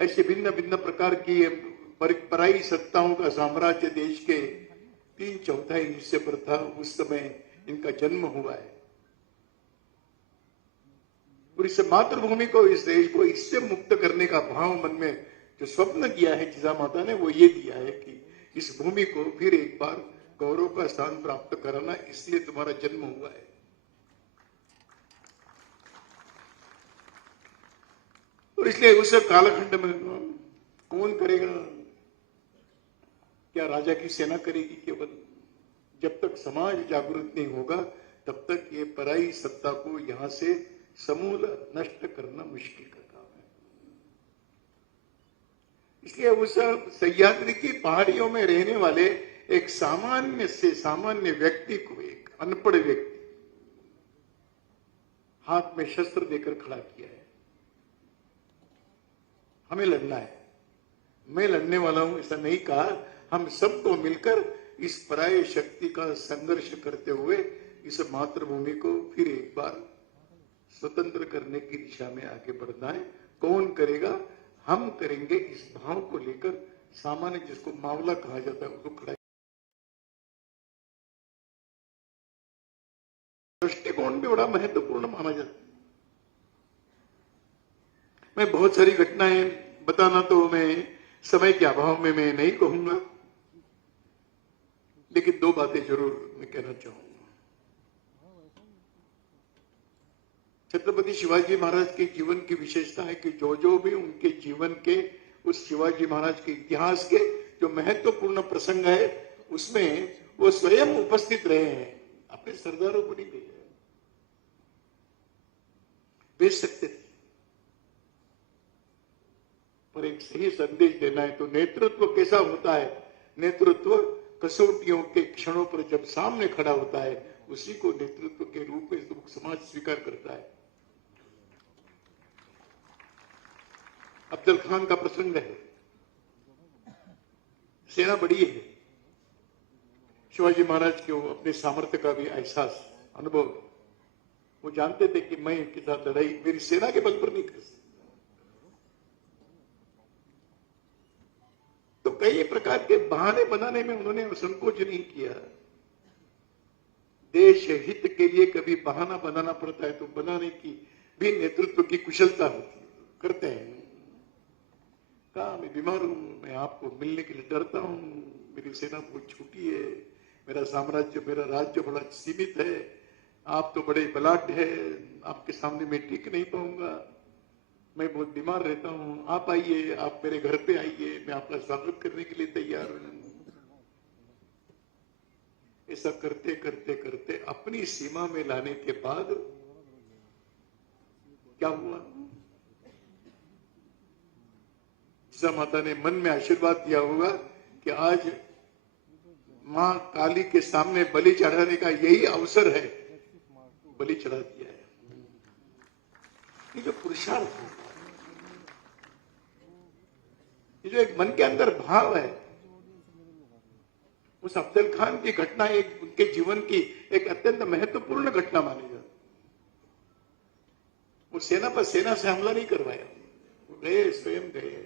ऐसे भिन्न भिन्न प्रकार की पराई सत्ताओं का साम्राज्य देश के 3/4 हिस्से पर था। उस समय इनका जन्म हुआ है और इस मातृभूमि को, इस देश को इससे मुक्त करने का भाव मन में जो स्वप्न दिया है जीजा माता ने, वो ये दिया है कि इस भूमि को फिर एक बार गौरव का स्थान प्राप्त कराना, इसलिए तुम्हारा जन्म हुआ है। और इसलिए उस कालखंड में कौन करेगा? क्या राजा की सेना करेगी केवल? जब तक समाज जागृत नहीं होगा तब तक ये पराई सत्ता को यहां से समूल नष्ट करना मुश्किल का काम है। इसलिए उस सह्याद्री की पहाड़ियों में रहने वाले एक सामान्य से सामान्य व्यक्ति को, एक अनपढ़ व्यक्ति, हाथ में शस्त्र देकर खड़ा किया है। हमें लड़ना है, मैं लड़ने वाला हूं ऐसा नहीं कहा। हम सबको मिलकर इस पराय शक्ति का संघर्ष करते हुए इस मातृभूमि को फिर एक बार स्वतंत्र करने की दिशा में आगे बढ़ना है। कौन करेगा? हम करेंगे। इस भाव को लेकर सामान्य, जिसको मावला कहा जाता है, उसको खड़ा। दृष्टिकोण भी बड़ा महत्वपूर्ण माना जाता है। मैं बहुत सारी घटनाएं बताना तो मैं समय के अभाव में मैं नहीं कहूंगा, लेकिन दो बातें जरूर मैं कहना चाहूंगा। छत्रपति शिवाजी महाराज के जीवन की विशेषता है कि जो भी उनके जीवन के उस शिवाजी महाराज के इतिहास के जो महत्वपूर्ण प्रसंग है उसमें वो स्वयं उपस्थित रहे हैं, अपने सरदारों को नहीं भेजा, भेज सकते थे, पर एक सही संदेश देना है तो नेतृत्व कैसा होता है? नेतृत्व कसौटियों के क्षणों पर जब सामने खड़ा होता है उसी को नेतृत्व के रूप में समाज स्वीकार करता है। अफजल खान का प्रसंग है, सेना बड़ी है, शिवाजी महाराज के अपने सामर्थ्य का भी एहसास अनुभव, वो जानते थे कि मैं इनके साथ लड़ाई मेरी सेना के बल पर नहीं कर सकता। तो कई प्रकार के बहाने बनाने में उन्होंने संकोच नहीं किया। देश हित के लिए कभी बहाना बनाना पड़ता है तो बनाने की भी नेतृत्व की कुशलता होती है, करते हैं। कहा मैं बीमार हूं, मैं आपको मिलने के लिए डरता हूं, मेरी सेना बहुत छोटी है, मेरा साम्राज्य मेरा राज्य बड़ा सीमित है, आप तो बड़े बलाढ्य है, आपके सामने मैं टिक नहीं पाऊंगा, मैं बहुत बीमार रहता हूं, आप आइए, आप मेरे घर पे आइए, मैं आपका स्वागत करने के लिए तैयार हूं। ऐसा करते करते करते अपनी सीमा में लाने के बाद क्या हुआ? जिसा माता ने मन में आशीर्वाद दिया होगा कि आज मां काली के सामने बलि चढ़ाने का यही अवसर है, बलि चढ़ा दिया है। ये जो पुरुषार्थ है, ये जो एक मन के अंदर भाव है, उस अफजल खान की घटना एक उनके जीवन की एक अत्यंत महत्वपूर्ण घटना मानी जाती। वो सेना पर सेना से हमला नहीं करवाया, वो गए, स्वयं गए।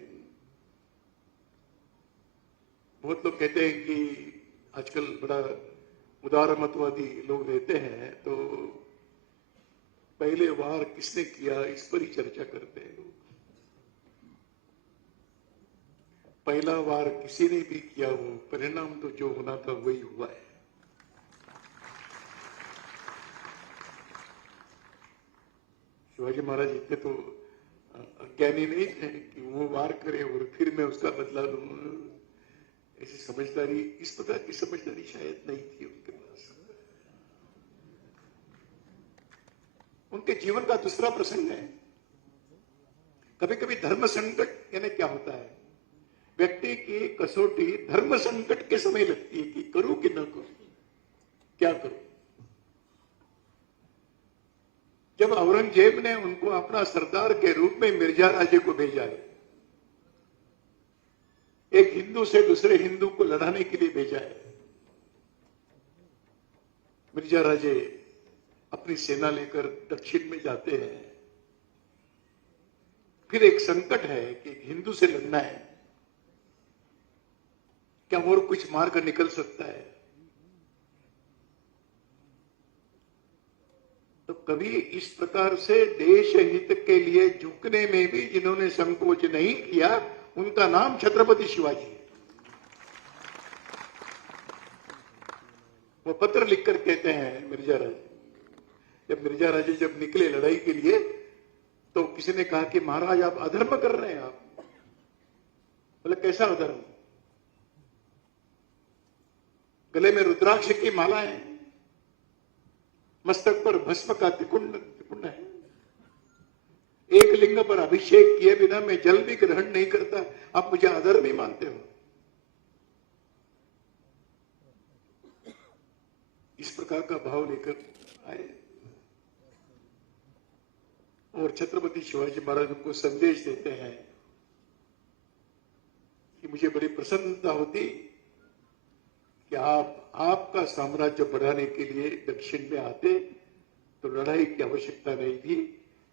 बहुत लोग कहते हैं कि आजकल बड़ा उदारमतवादी लोग रहते हैं तो पहले वार किसने किया इस पर ही चर्चा करते हैं लोग। पहला वार किसी ने भी किया हो, परिणाम तो जो होना था वही हुआ है। शिवाजी महाराज इतने तो अज्ञानी नहीं थे कि वो वार करे और फिर मैं उसका बदला लूं। ऐसी समझदारी, इस प्रकार की समझदारी शायद नहीं थी उनके पास। उनके जीवन का दूसरा प्रसंग है, कभी कभी धर्म संकट, यानी क्या होता है, व्यक्ति की कसौटी धर्म संकट के समय लगती है कि करूं कि न करूं, क्या करूं। जब औरंगजेब ने उनको अपना सरदार के रूप में मिर्जा राजे को भेजा है, एक हिंदू से दूसरे हिंदू को लड़ाने के लिए भेजा है, मिर्जा राजे अपनी सेना लेकर दक्षिण में जाते हैं। फिर एक संकट है कि हिंदू से लड़ना है, क्या और कुछ मार्ग निकल सकता है? तो कभी इस प्रकार से देश हित के लिए झुकने में भी जिन्होंने संकोच नहीं किया, उनका नाम छत्रपति शिवाजी है। वो पत्र लिखकर कहते हैं मिर्जा राजे, जब मिर्जा राजे जब निकले लड़ाई के लिए तो किसी ने कहा कि महाराज आप अधर्म कर रहे हैं। आप बोले कैसा अधर्म? गले में रुद्राक्ष की माला है, मस्तक पर भस्म का त्रिकुंड है, एक लिंग पर अभिषेक किए बिना मैं जल भी ग्रहण नहीं करता, आप मुझे अधर्मी मानते हो? इस प्रकार का भाव लेकर आए और छत्रपति शिवाजी महाराज उनको संदेश देते हैं कि मुझे बड़ी प्रसन्नता होती कि आपका साम्राज्य बढ़ाने के लिए दक्षिण में आते तो लड़ाई की आवश्यकता नहीं थी,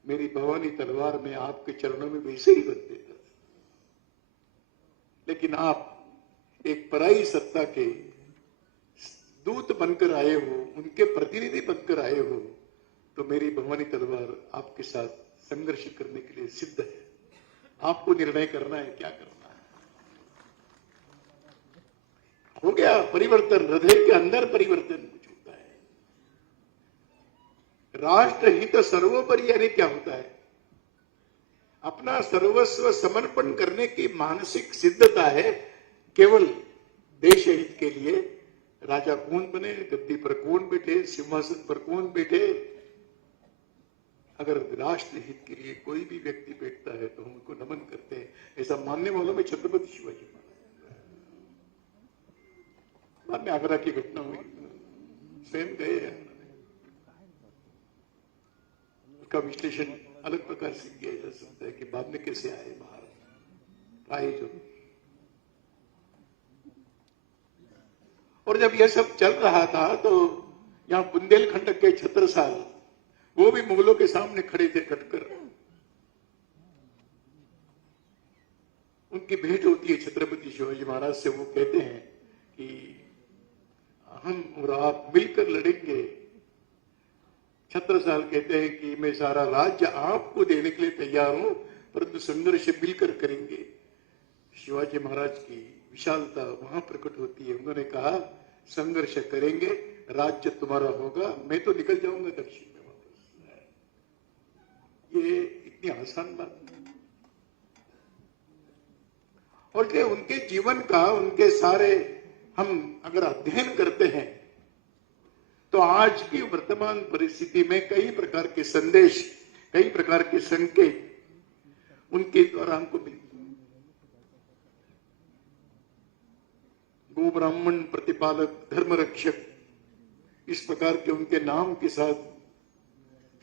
मेरी भवानी तलवार में आपके चरणों में वैसे ही बन देता। लेकिन आप एक पराई सत्ता के दूत बनकर आए हो, उनके प्रतिनिधि बनकर आए हो, तो मेरी भवानी तलवार आपके साथ संघर्ष करने के लिए सिद्ध है। आपको निर्णय करना है क्या करना है। हो गया परिवर्तन, हृदय के अंदर परिवर्तन कुछ होता है। राष्ट्र हित सर्वोपरि यानी क्या होता है? अपना सर्वस्व समर्पण करने की मानसिक सिद्धता है। केवल देश हित के लिए राजा कौन बने, गद्दी पर कौन बैठे, सिंहासन पर कौन बैठे, अगर राष्ट्र हित के लिए कोई भी व्यक्ति बैठता है तो हम उनको नमन करते हैं। ऐसा मानने वालों में छत्रपति शिवाजी महाराज। बाद में आगरा की घटना हुई, स्वयं गए, उसका विश्लेषण अलग प्रकार से किया जा सकता है कि बाद में कैसे आए महाराज आए जो। और जब यह सब चल रहा था तो यहां बुंदेलखंड के छत्रसाल वो भी मुगलों के सामने खड़े थे कटकर। उनकी भेंट होती है छत्रपति शिवाजी महाराज से। वो कहते हैं कि हम और आप मिलकर लड़ेंगे। छत्रसाल कहते हैं कि मैं सारा राज्य आपको देने के लिए तैयार हूं, परंतु संघर्ष मिलकर करेंगे। शिवाजी महाराज की विशालता वहां प्रकट होती है। उन्होंने कहा संघर्ष करेंगे, राज्य तुम्हारा होगा, मैं तो निकल जाऊंगा दक्षिण में वापस। ये इतनी आसान बात नहीं। और कि उनके जीवन का, उनके सारे हम अगर अध्ययन करते हैं तो आज की वर्तमान परिस्थिति में कई प्रकार के संदेश, कई प्रकार के संकेत उनके द्वारा हमको मिलते हैं। गो ब्राह्मण प्रतिपालक, धर्म रक्षक, इस प्रकार के उनके नाम के साथ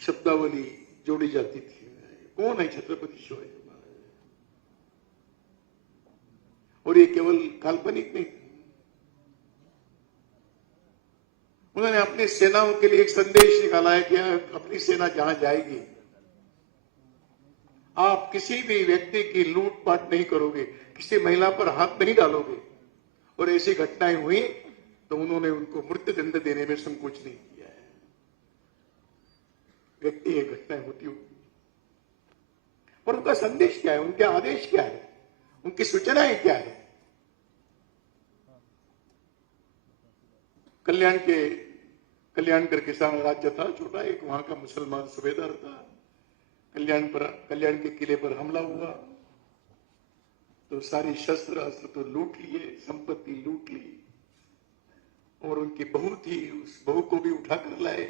शब्दावली जोड़ी जाती थी। कौन है छत्रपति शिवाजी महाराज? और ये केवल काल्पनिक नहीं, उन्होंने अपनी सेनाओं के लिए एक संदेश निकाला है कि अपनी सेना जहां जाएगी आप किसी भी व्यक्ति की लूटपाट नहीं करोगे, किसी महिला पर हाथ नहीं डालोगे। और ऐसी घटनाएं हुई तो उन्होंने उनको मृत्युदंड देने में संकोच नहीं किया है। व्यक्ति ये घटनाएं होती होगी, और उनका संदेश क्या है, उनके आदेश क्या है, उनकी सूचनाएं क्या है। कल्याणकर किसान राज्य था छोटा, एक वहां का मुसलमान सूबेदार था। कल्याण के किले पर हमला हुआ तो सारी शस्त्र अस्त्र तो लूट लिए, संपत्ति लूट ली, और उनकी बहू थी, उस बहू को भी उठाकर लाए।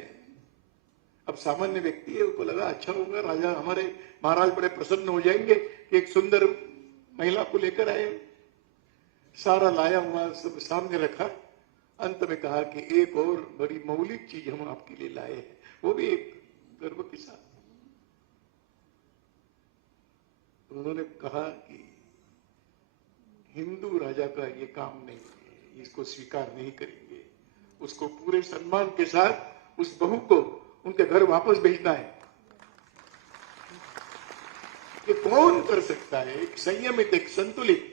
अब सामान्य व्यक्ति है, उनको लगा अच्छा होगा, राजा हमारे महाराज बड़े प्रसन्न हो जाएंगे कि एक सुंदर महिला को लेकर आए। सारा लाया हुआ सब सामने रखा। अंत में कहा कि एक और बड़ी मौलिक चीज हम आपके लिए लाए हैं, वो भी एक गर्व के साथ। तो उन्होंने कहा कि हिंदू राजा का ये काम नहीं है, इसको स्वीकार नहीं करेंगे। उसको पूरे सम्मान के साथ उस बहू को उनके घर वापस भेजना है। ये कौन कर सकता है? एक संयमित, एक संतुलित,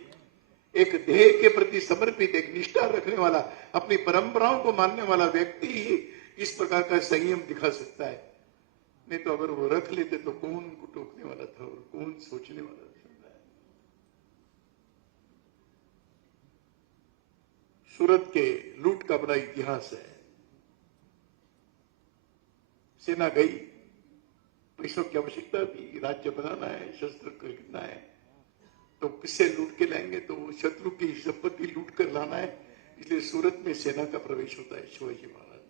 एक ध्येय के प्रति समर्पित, एक निष्ठा रखने वाला, अपनी परंपराओं को मानने वाला व्यक्ति ही इस प्रकार का संयम दिखा सकता है। नहीं तो अगर वो रख लेते तो कौन उनको टोकने वाला था और कौन सोचने वाला था। सूरत के लूट का बड़ा इतिहास है। सेना गई, पैसों की आवश्यकता थी, राज्य बनाना है, शस्त्र खरीदना है, तो किससे लूट के लाएंगे? तो शत्रु की संपत्ति लूट कर लाना है। इसलिए सूरत में सेना का प्रवेश होता है। शिवाजी महाराज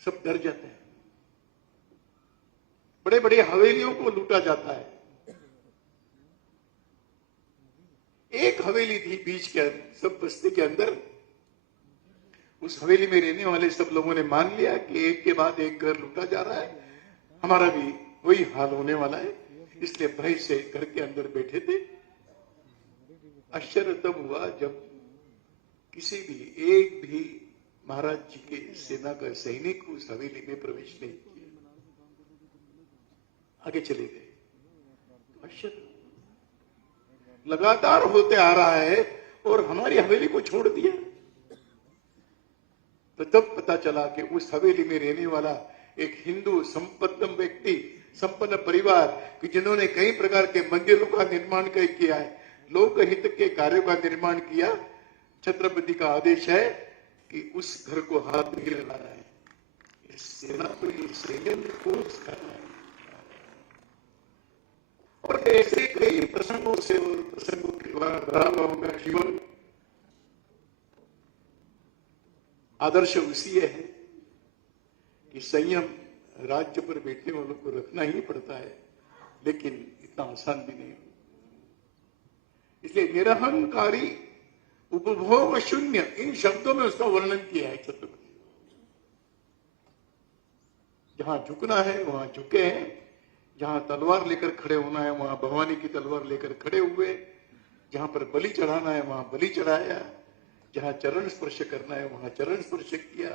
सब डर जाते हैं। बड़े बड़े हवेलियों को लूटा जाता है। एक हवेली थी बीच के सब बस्ती के अंदर। उस हवेली में रहने वाले सब लोगों ने मान लिया कि एक के बाद एक घर लूटा जा रहा है, हमारा भी वही हाल होने वाला है। इसलिए भय से घर के अंदर बैठे थे। आश्चर्य तब हुआ जब किसी भी एक भी महाराज जी के सेना का सैनिक उस हवेली में प्रवेश नहीं किया, आगे चले गए। आश्चर्य लगातार होते आ रहा है और हमारी हवेली को छोड़ दिया। तो तब पता चला कि उस हवेली में रहने वाला एक हिंदू संपन्न व्यक्ति संपन्न परिवार कि जिन्होंने कई प्रकार के मंदिरों का निर्माण किया है, लोकहित के कार्यों का निर्माण किया, छत्रपति का आदेश है कि उस घर को हाथ नहीं लगाना है। इस सेना को ये संयम कोर्स करना है। और ऐसे कई प्रसंगों से और प्रसंगों के द्वारा भरा हुआ उनका जीवन आदर्श उसी है कि संयम राज्य पर बैठने वालों को रखना ही पड़ता है, लेकिन इतना आसान भी नहीं। इसलिए निरहंकारी उपभोग शून्य, इन शब्दों में उसका वर्णन किया है छत्रपति। जहां झुकना है वहां झुके हैं, जहां तलवार लेकर खड़े होना है वहां भवानी की तलवार लेकर खड़े हुए, जहां पर बलि चढ़ाना है वहां बलि चढ़ाया, जहां चरण स्पर्श करना है वहां चरण स्पर्श किया।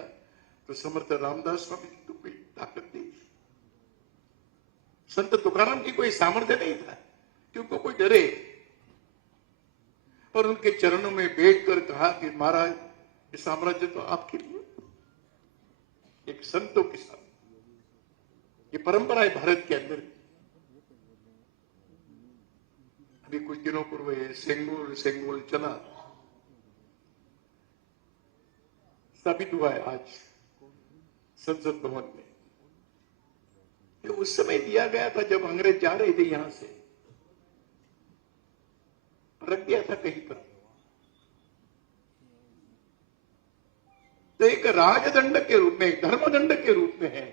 तो समर्थ रामदास स्वामी की तो कोई ताकत नहीं थी, संत तुकाराम की कोई सामर्थ्य नहीं था कि उनको कोई डरे। और उनके चरणों में बैठकर कहा कि महाराज ये साम्राज्य तो आपके लिए, एक संतों के साथ ये परंपरा है भारत के अंदर। अभी कुछ दिनों पूर्व सेंगोल चला, स्थापित हुआ है आज संसद भवन में। ये उस समय दिया गया था जब अंग्रेज जा रहे थे यहां से, रख दिया था कहीं पर। तो एक राजदंड के रूप में, एक धर्मदंड के रूप में है।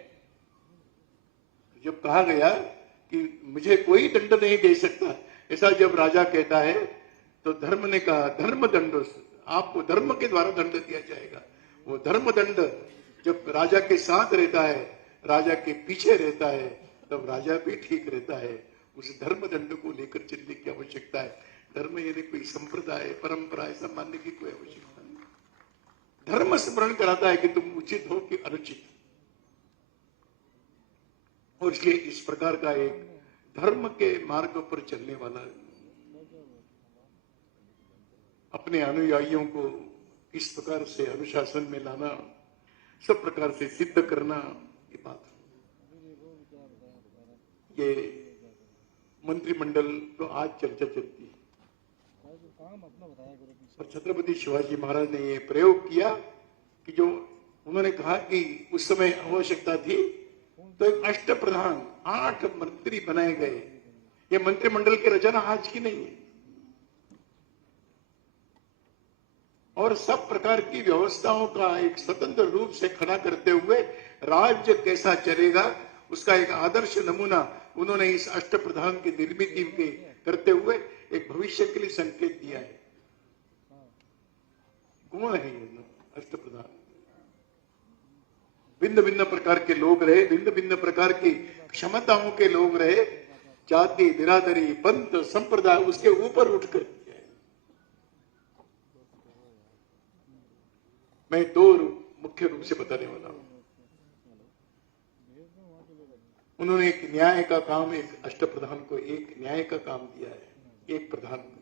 जब कहा गया कि मुझे कोई दंड नहीं दे सकता, ऐसा जब राजा कहता है तो धर्म ने कहा धर्मदंड, आपको धर्म के द्वारा दंड दिया जाएगा। वो धर्मदंड जब राजा के साथ रहता है, राजा के पीछे रहता है, तब राजा भी ठीक रहता है। उस धर्मदंड को लेकर चलने की आवश्यकता है। धर्म यानी कोई संप्रदाय परंपरा ऐसा मानने की कोई आवश्यकता नहीं। धर्म स्मरण कराता है कि तुम उचित हो कि अनुचित। और इसलिए इस प्रकार का एक धर्म के मार्ग पर चलने वाला, अपने अनुयायियों को इस प्रकार से अनुशासन में लाना, सब प्रकार से सिद्ध करना, ये बात ये मंत्रिमंडल तो आज चर्चा चलती है। और छत्रपति शिवाजी महाराज ने ये प्रयोग किया कि जो उन्होंने कहा कि उस समय आवश्यकता थी तो एक अष्टप्रधान 8 मंत्री बनाए गए। ये मंत्रिमंडल की रचना आज की नहीं है। और सब प्रकार की व्यवस्थाओं का एक स्वतंत्र रूप से खड़ा करते हुए राज्य कैसा चलेगा उसका एक आदर्श नमूना उन्होंने इस अष्टप्रधान की निर्मित के करते हुए एक भविष्य के लिए संकेत दिया है। कौन है ये अष्टप्रधान? भिन्न भिन्न प्रकार के लोग रहे, भिन्न भिन्न प्रकार की क्षमताओं के लोग रहे, जाति बिरादरी पंथ संप्रदाय उसके ऊपर उठकर। मैं 2 मुख्य रूप से बताने वाला हूं। उन्होंने एक न्याय का काम, एक अष्टप्रधान को एक न्याय का काम दिया है, एक प्रधान को।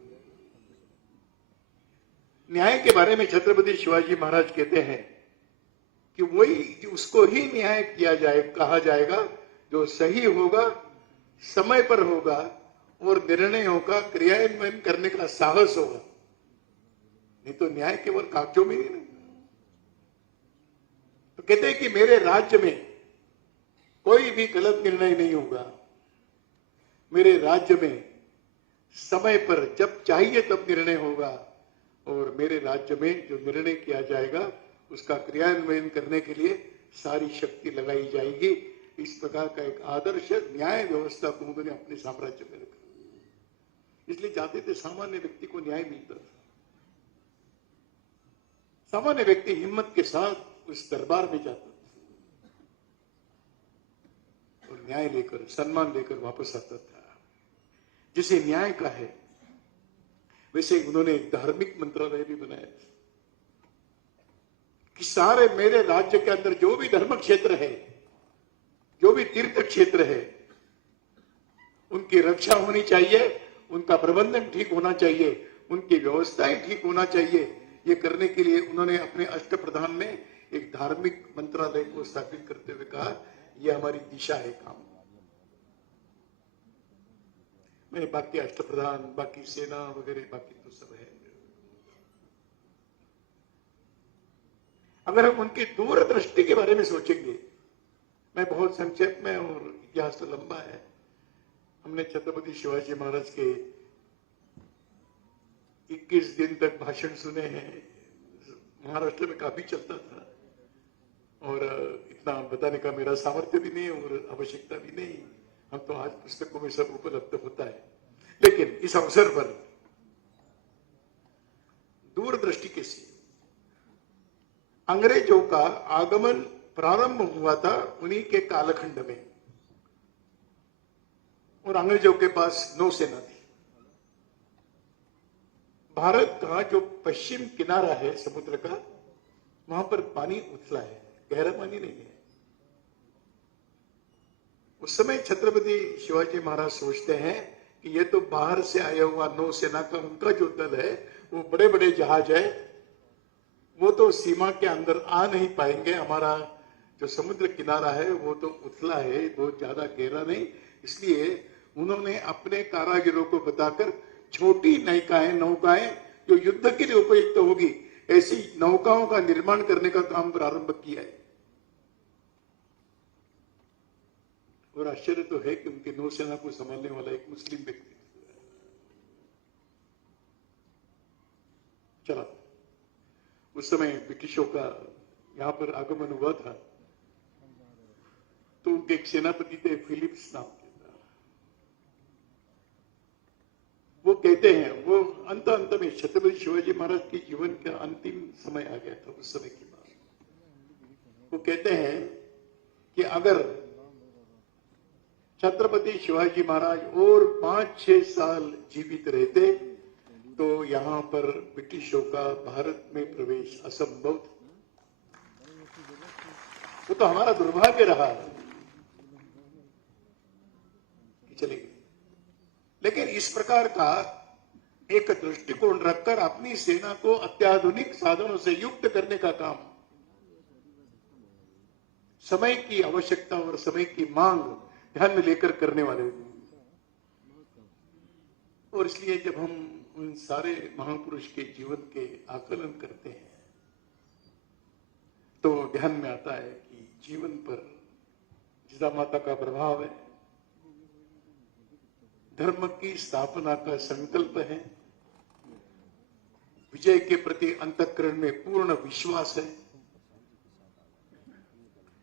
न्याय के बारे में छत्रपति शिवाजी महाराज कहते हैं कि वही उसको ही न्याय किया जाए, कहा जाएगा जो सही होगा, समय पर होगा और निर्णयों का क्रियान्वयन करने का साहस होगा। नहीं तो न्याय केवल कागजों में ही नहीं। तो कहते हैं कि मेरे राज्य में कोई भी गलत निर्णय नहीं होगा। मेरे राज्य में समय पर जब चाहिए तब निर्णय होगा और मेरे राज्य में जो निर्णय किया जाएगा उसका क्रियान्वयन करने के लिए सारी शक्ति लगाई जाएगी। इस प्रकार का एक आदर्श न्याय व्यवस्था को उन्होंने अपने साम्राज्य में रखा। इसलिए जाते थे सामान्य व्यक्ति को न्याय मिलता था। सामान्य व्यक्ति हिम्मत के साथ उस दरबार में जाता और न्याय लेकर, सम्मान लेकर वापस आता था। जिसे न्याय का है वैसे उन्होंने एक धार्मिक मंत्रालय भी बनाया कि सारे मेरे राज्य के अंदर जो भी धर्म क्षेत्र है, जो भी तीर्थ क्षेत्र है, उनकी रक्षा होनी चाहिए, उनका प्रबंधन ठीक होना चाहिए, उनकी व्यवस्थाएं ठीक होना चाहिए। ये करने के लिए उन्होंने अपने अष्टप्रधान में एक धार्मिक मंत्रालय को स्थापित करते हुए कहा, यह हमारी दिशा है काम। मैं बाकी अष्टप्रधान, बाकी सेना वगैरह बाकी तो सब है। अगर हम उनकी दूरदृष्टि के बारे में सोचेंगे, मैं बहुत संक्षेप में, और इतिहास तो लंबा है, हमने छत्रपति शिवाजी महाराज के 21 दिन तक भाषण सुने हैं। महाराष्ट्र में काफी चलता था, और इतना बताने का मेरा सामर्थ्य भी नहीं और आवश्यकता भी नहीं। हम तो आज पुस्तकों में सब उपलब्ध होता है, लेकिन इस अवसर पर दूरदृष्टि कैसी? अंग्रेजों का आगमन प्रारंभ हुआ था उन्हीं के कालखंड में, और अंग्रेजों के पास नौसेना थी। भारत का जो पश्चिम किनारा है समुद्र का, वहां पर पानी उथला है, गहरा पानी नहीं है। उस समय छत्रपति शिवाजी महाराज सोचते हैं कि ये तो बाहर से आया हुआ नौसेना का उनका जो दल है, वो बड़े बड़े जहाज है, वो तो सीमा के अंदर आ नहीं पाएंगे। हमारा जो समुद्र किनारा है वो तो उथला है, बहुत ज्यादा गहरा नहीं। इसलिए उन्होंने अपने कारागिरों को बताकर छोटी नौकाएं जो युद्ध के लिए उपयुक्त होगी, ऐसी नौकाओं का निर्माण करने का काम प्रारंभ किया है। और आश्चर्य तो है कि उनके नौसेना को संभालने वाला एक मुस्लिम व्यक्ति चला। उस समय ब्रिटिशों का यहां पर आगमन हुआ था, तो उनके एक सेनापति थे, फिलिप्स नाम के। वो कहते हैं, वो अंत में छत्रपति शिवाजी महाराज के जीवन का अंतिम समय आ गया था। उस समय की बात वो कहते हैं कि अगर छत्रपति शिवाजी महाराज और 5-6 साल जीवित रहते तो यहां पर ब्रिटिशों का भारत में प्रवेश असंभव था। वो तो हमारा दुर्भाग्य रहा कि चले गए। लेकिन इस प्रकार का एक दृष्टिकोण रखकर अपनी सेना को अत्याधुनिक साधनों से युक्त करने का काम, समय की आवश्यकता और समय की मांग ध्यान में लेकर करने वाले। और इसलिए जब हम उन सारे महापुरुष के जीवन के आकलन करते हैं तो ध्यान में आता है कि जीवन पर जिदा माता का प्रभाव है, धर्म की स्थापना का संकल्प है, विजय के प्रति अंतःकरण में पूर्ण विश्वास है,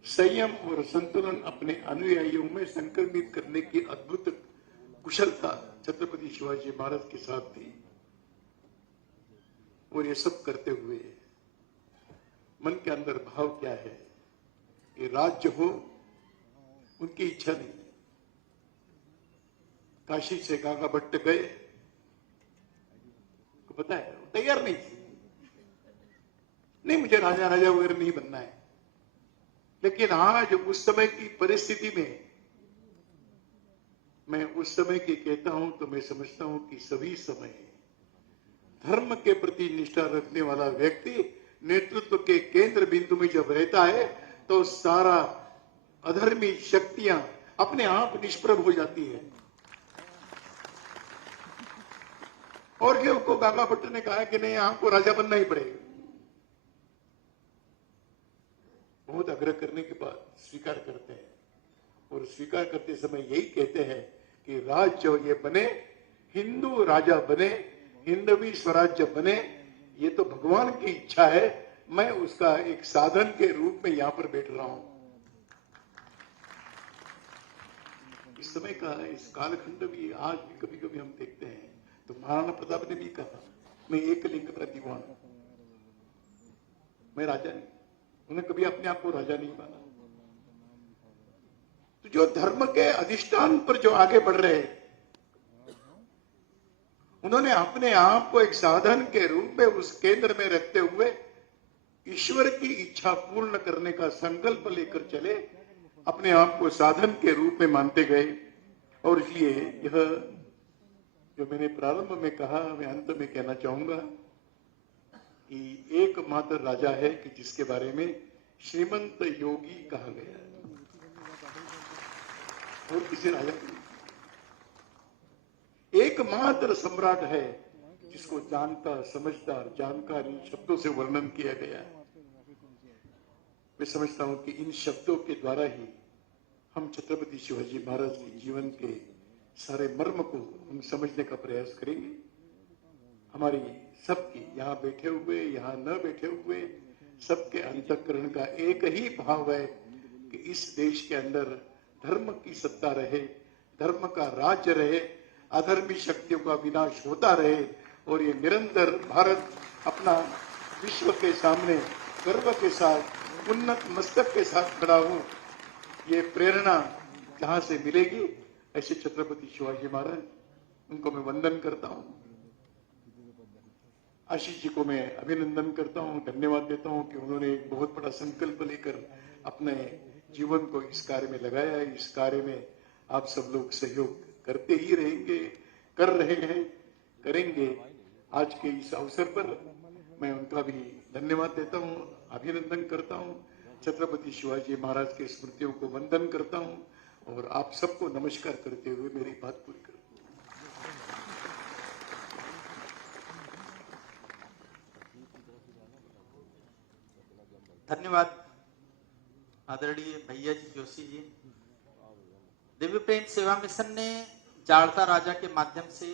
संयम और संतुलन अपने अनुयायियों में संक्रमित करने की अद्भुत कुशलता छत्रपति शिवाजी महाराज के साथ थी। और ये सब करते हुए मन के अंदर भाव क्या है कि राज्य हो, उनकी इच्छा नहीं। काशी से काका भट्ट गए, तो पता है तैयार नहीं थी, नहीं मुझे राजा वगैरह नहीं बनना है। लेकिन आज उस समय की परिस्थिति में, मैं उस समय की कहता हूं तो मैं समझता हूं कि सभी समय धर्म के प्रति निष्ठा रखने वाला व्यक्ति नेतृत्व के केंद्र बिंदु में जब रहता है तो सारा अधर्मी शक्तियां अपने आप निष्प्रभ हो जाती है। और ये उनको काका भट्ट ने कहा कि नहीं, आपको राजा बनना ही पड़ेगा। बहुत आग्रह करने के बाद स्वीकार करते हैं, और स्वीकार करते समय यही कहते हैं कि राज्य ये बने, हिंदू राजा बने, हिंदवी स्वराज्य बने, ये तो भगवान की इच्छा है, मैं उसका एक साधन के रूप में यहां पर बैठ रहा हूं। इस समय का इस कालखंड भी आज भी कभी कभी हम देखते हैं तो महाराणा प्रताप ने भी कहा, मैं एक लिंग प्रतिवान, मैं राजा नहीं। उन्हें कभी अपने आप को राजा नहीं माना। तो जो धर्म के अधिष्ठान पर जो आगे बढ़ रहे हैं, उन्होंने अपने आप को एक साधन के रूप में उस केंद्र में रखते हुए ईश्वर की इच्छा पूर्ण करने का संकल्प लेकर चले, अपने आप को साधन के रूप में मानते गए। और इसलिए यह जो मैंने प्रारंभ में कहा, मैं अंत में कहना चाहूंगा कि एकमात्र राजा है कि जिसके बारे में श्रीमंत योगी कहा गया है, और किसी राजा नहीं। एकमात्र सम्राट है जिसको जानता, समझता, जानकारी शब्दों से वर्णन किया गया है। मैं समझता हूं कि इन शब्दों के द्वारा ही हम छत्रपति शिवाजी महाराज के जीवन के सारे मर्म को हम समझने का प्रयास करेंगे। हमारी सबकी, यहाँ बैठे हुए, यहाँ न बैठे हुए, सबके अंतःकरण का एक ही भाव है कि इस देश के अंदर धर्म की सत्ता रहे, धर्म का राज्य रहे, अधर्मी शक्तियों का विनाश होता रहे और ये निरंतर भारत अपना विश्व के सामने गर्व के साथ, उन्नत मस्तक के साथ खड़ा हो। ये प्रेरणा जहां से मिलेगी, ऐसे छत्रपति शिवाजी महाराज, उनको मैं वंदन करता हूं। आशीष जी को मैं अभिनंदन करता हूं, धन्यवाद देता हूं कि उन्होंने एक बहुत बड़ा संकल्प लेकर अपने जीवन को इस कार्य में लगाया। इस कार्य में आप सब लोग सहयोग करते ही रहेंगे, कर रहे हैं, करेंगे। आज के इस अवसर पर मैं उनका भी धन्यवाद देता हूं, अभिनंदन करता हूं, छत्रपति शिवाजी महाराज के स्मृतियों को वंदन करता हूं और आप सबको नमस्कार करते हुए मेरी बात पूरी करता हूं। धन्यवाद आदरणीय भैया जी जोशी जी। दिव्य प्रेम सेवा मिशन ने जाड़ता राजा के माध्यम से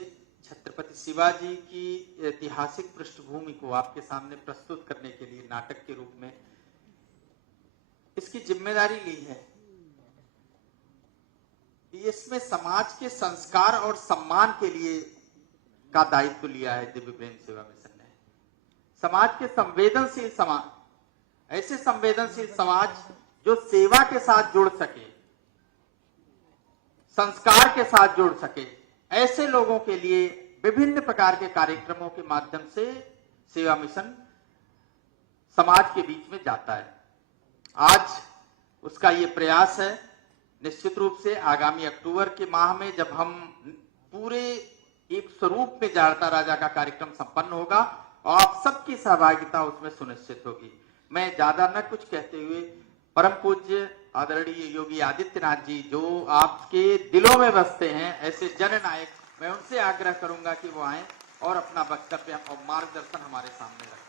छत्रपति शिवाजी की ऐतिहासिक पृष्ठभूमि को आपके सामने प्रस्तुत करने के लिए नाटक के रूप में इसकी जिम्मेदारी ली है। इसमें समाज के संस्कार और सम्मान के लिए का दायित्व लिया है दिव्य प्रेम सेवा मिशन ने। समाज के संवेदनशील समाज, ऐसे संवेदनशील समाज जो सेवा के साथ जुड़ सके, संस्कार के साथ जुड़ सके, ऐसे लोगों के लिए विभिन्न प्रकार के कार्यक्रमों के माध्यम से सेवा मिशन समाज के बीच में जाता है। आज उसका ये प्रयास है। निश्चित रूप से आगामी अक्टूबर के माह में जब हम पूरे एक स्वरूप में जाड़ता राजा का कार्यक्रम संपन्न होगा और आप सबकी सहभागिता उसमें सुनिश्चित होगी। मैं ज्यादा न कुछ कहते हुए परम पूज्य आदरणीय योगी आदित्यनाथ जी, जो आपके दिलों में बसते हैं, ऐसे जननायक, मैं उनसे आग्रह करूंगा कि वो आए और अपना वक्तव्य और मार्गदर्शन हमारे सामने रखें।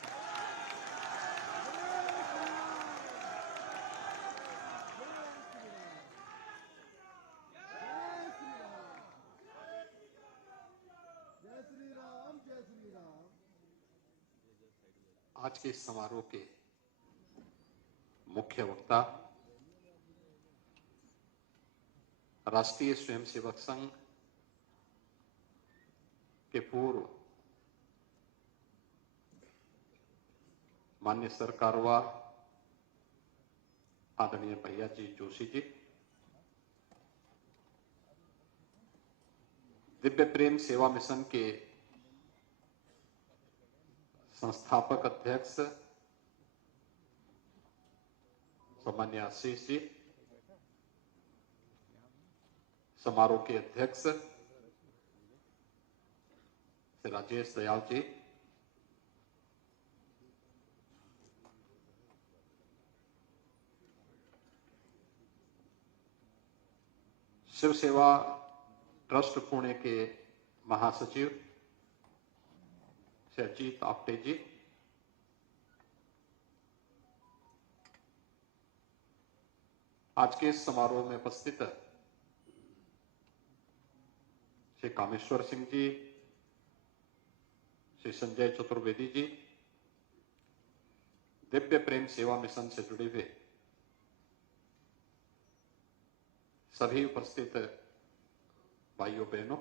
आज के इस समारोह के मुख्य वक्ता राष्ट्रीय स्वयंसेवक संघ के पूर्व माननीय सरकारवाह आदरणीय भैया जी जोशी जी, दिव्य प्रेम सेवा मिशन के संस्थापक अध्यक्ष सामान्य आशीष जी, समारोह के अध्यक्ष श्री राजेश दयाल जी, शिव सेवा ट्रस्ट पुणे के महासचिव श्री अजीत आपटे जी, आज के इस समारोह में उपस्थित श्री कामेश्वर सिंह जी, श्री संजय चतुर्वेदी जी, दिव्य प्रेम सेवा मिशन से जुड़े हुए सभी उपस्थित भाइयों बहनों,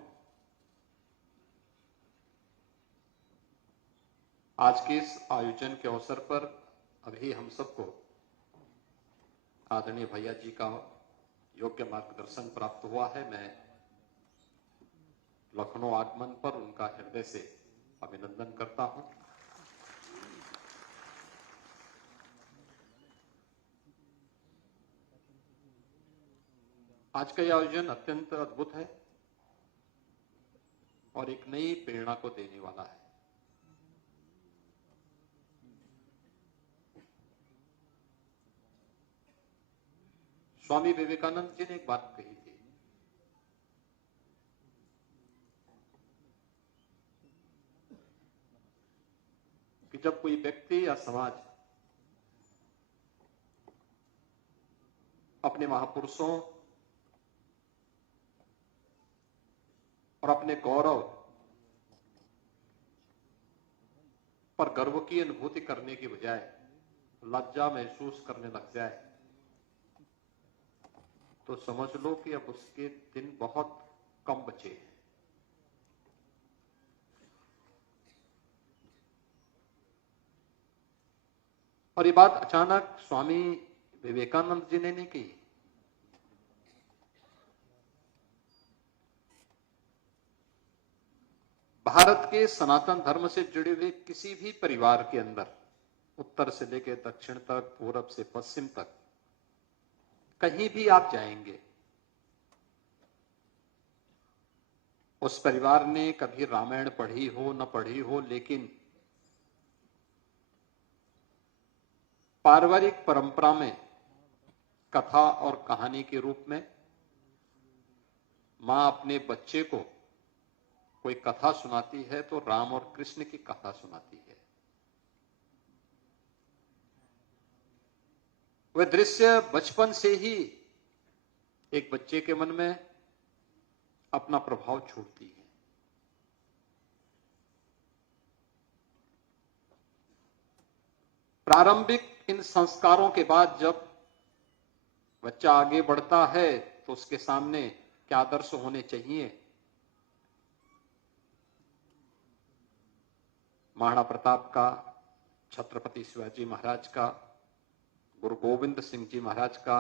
आज के इस आयोजन के अवसर पर अभी हम सबको आदरणीय भैया जी का योग्य मार्गदर्शन प्राप्त हुआ है। मैं लखनऊ आगमन पर उनका हृदय से अभिनंदन करता हूं। आज का यह आयोजन अत्यंत अद्भुत है और एक नई प्रेरणा को देने वाला है। स्वामी विवेकानंद जी ने एक बात कही थी कि जब कोई व्यक्ति या समाज अपने महापुरुषों और अपने गौरव पर गर्व की अनुभूति करने की बजाय लज्जा महसूस करने लग जाए तो समझ लो कि अब उसके दिन बहुत कम बचे हैं। और ये बात अचानक स्वामी विवेकानंद जी ने नहीं कही। भारत के सनातन धर्म से जुड़े हुए किसी भी परिवार के अंदर, उत्तर से लेकर दक्षिण तक, पूरब से पश्चिम तक, कहीं भी आप जाएंगे, उस परिवार ने कभी रामायण पढ़ी हो न पढ़ी हो, लेकिन पारिवारिक परंपरा में कथा और कहानी के रूप में मां अपने बच्चे को कोई कथा सुनाती है तो राम और कृष्ण की कथा सुनाती है। वह दृश्य बचपन से ही एक बच्चे के मन में अपना प्रभाव छोड़ती है। प्रारंभिक इन संस्कारों के बाद जब बच्चा आगे बढ़ता है तो उसके सामने क्या आदर्श होने चाहिए। महाराणा प्रताप का, छत्रपति शिवाजी महाराज का, गुरु गोविंद सिंह जी महाराज का,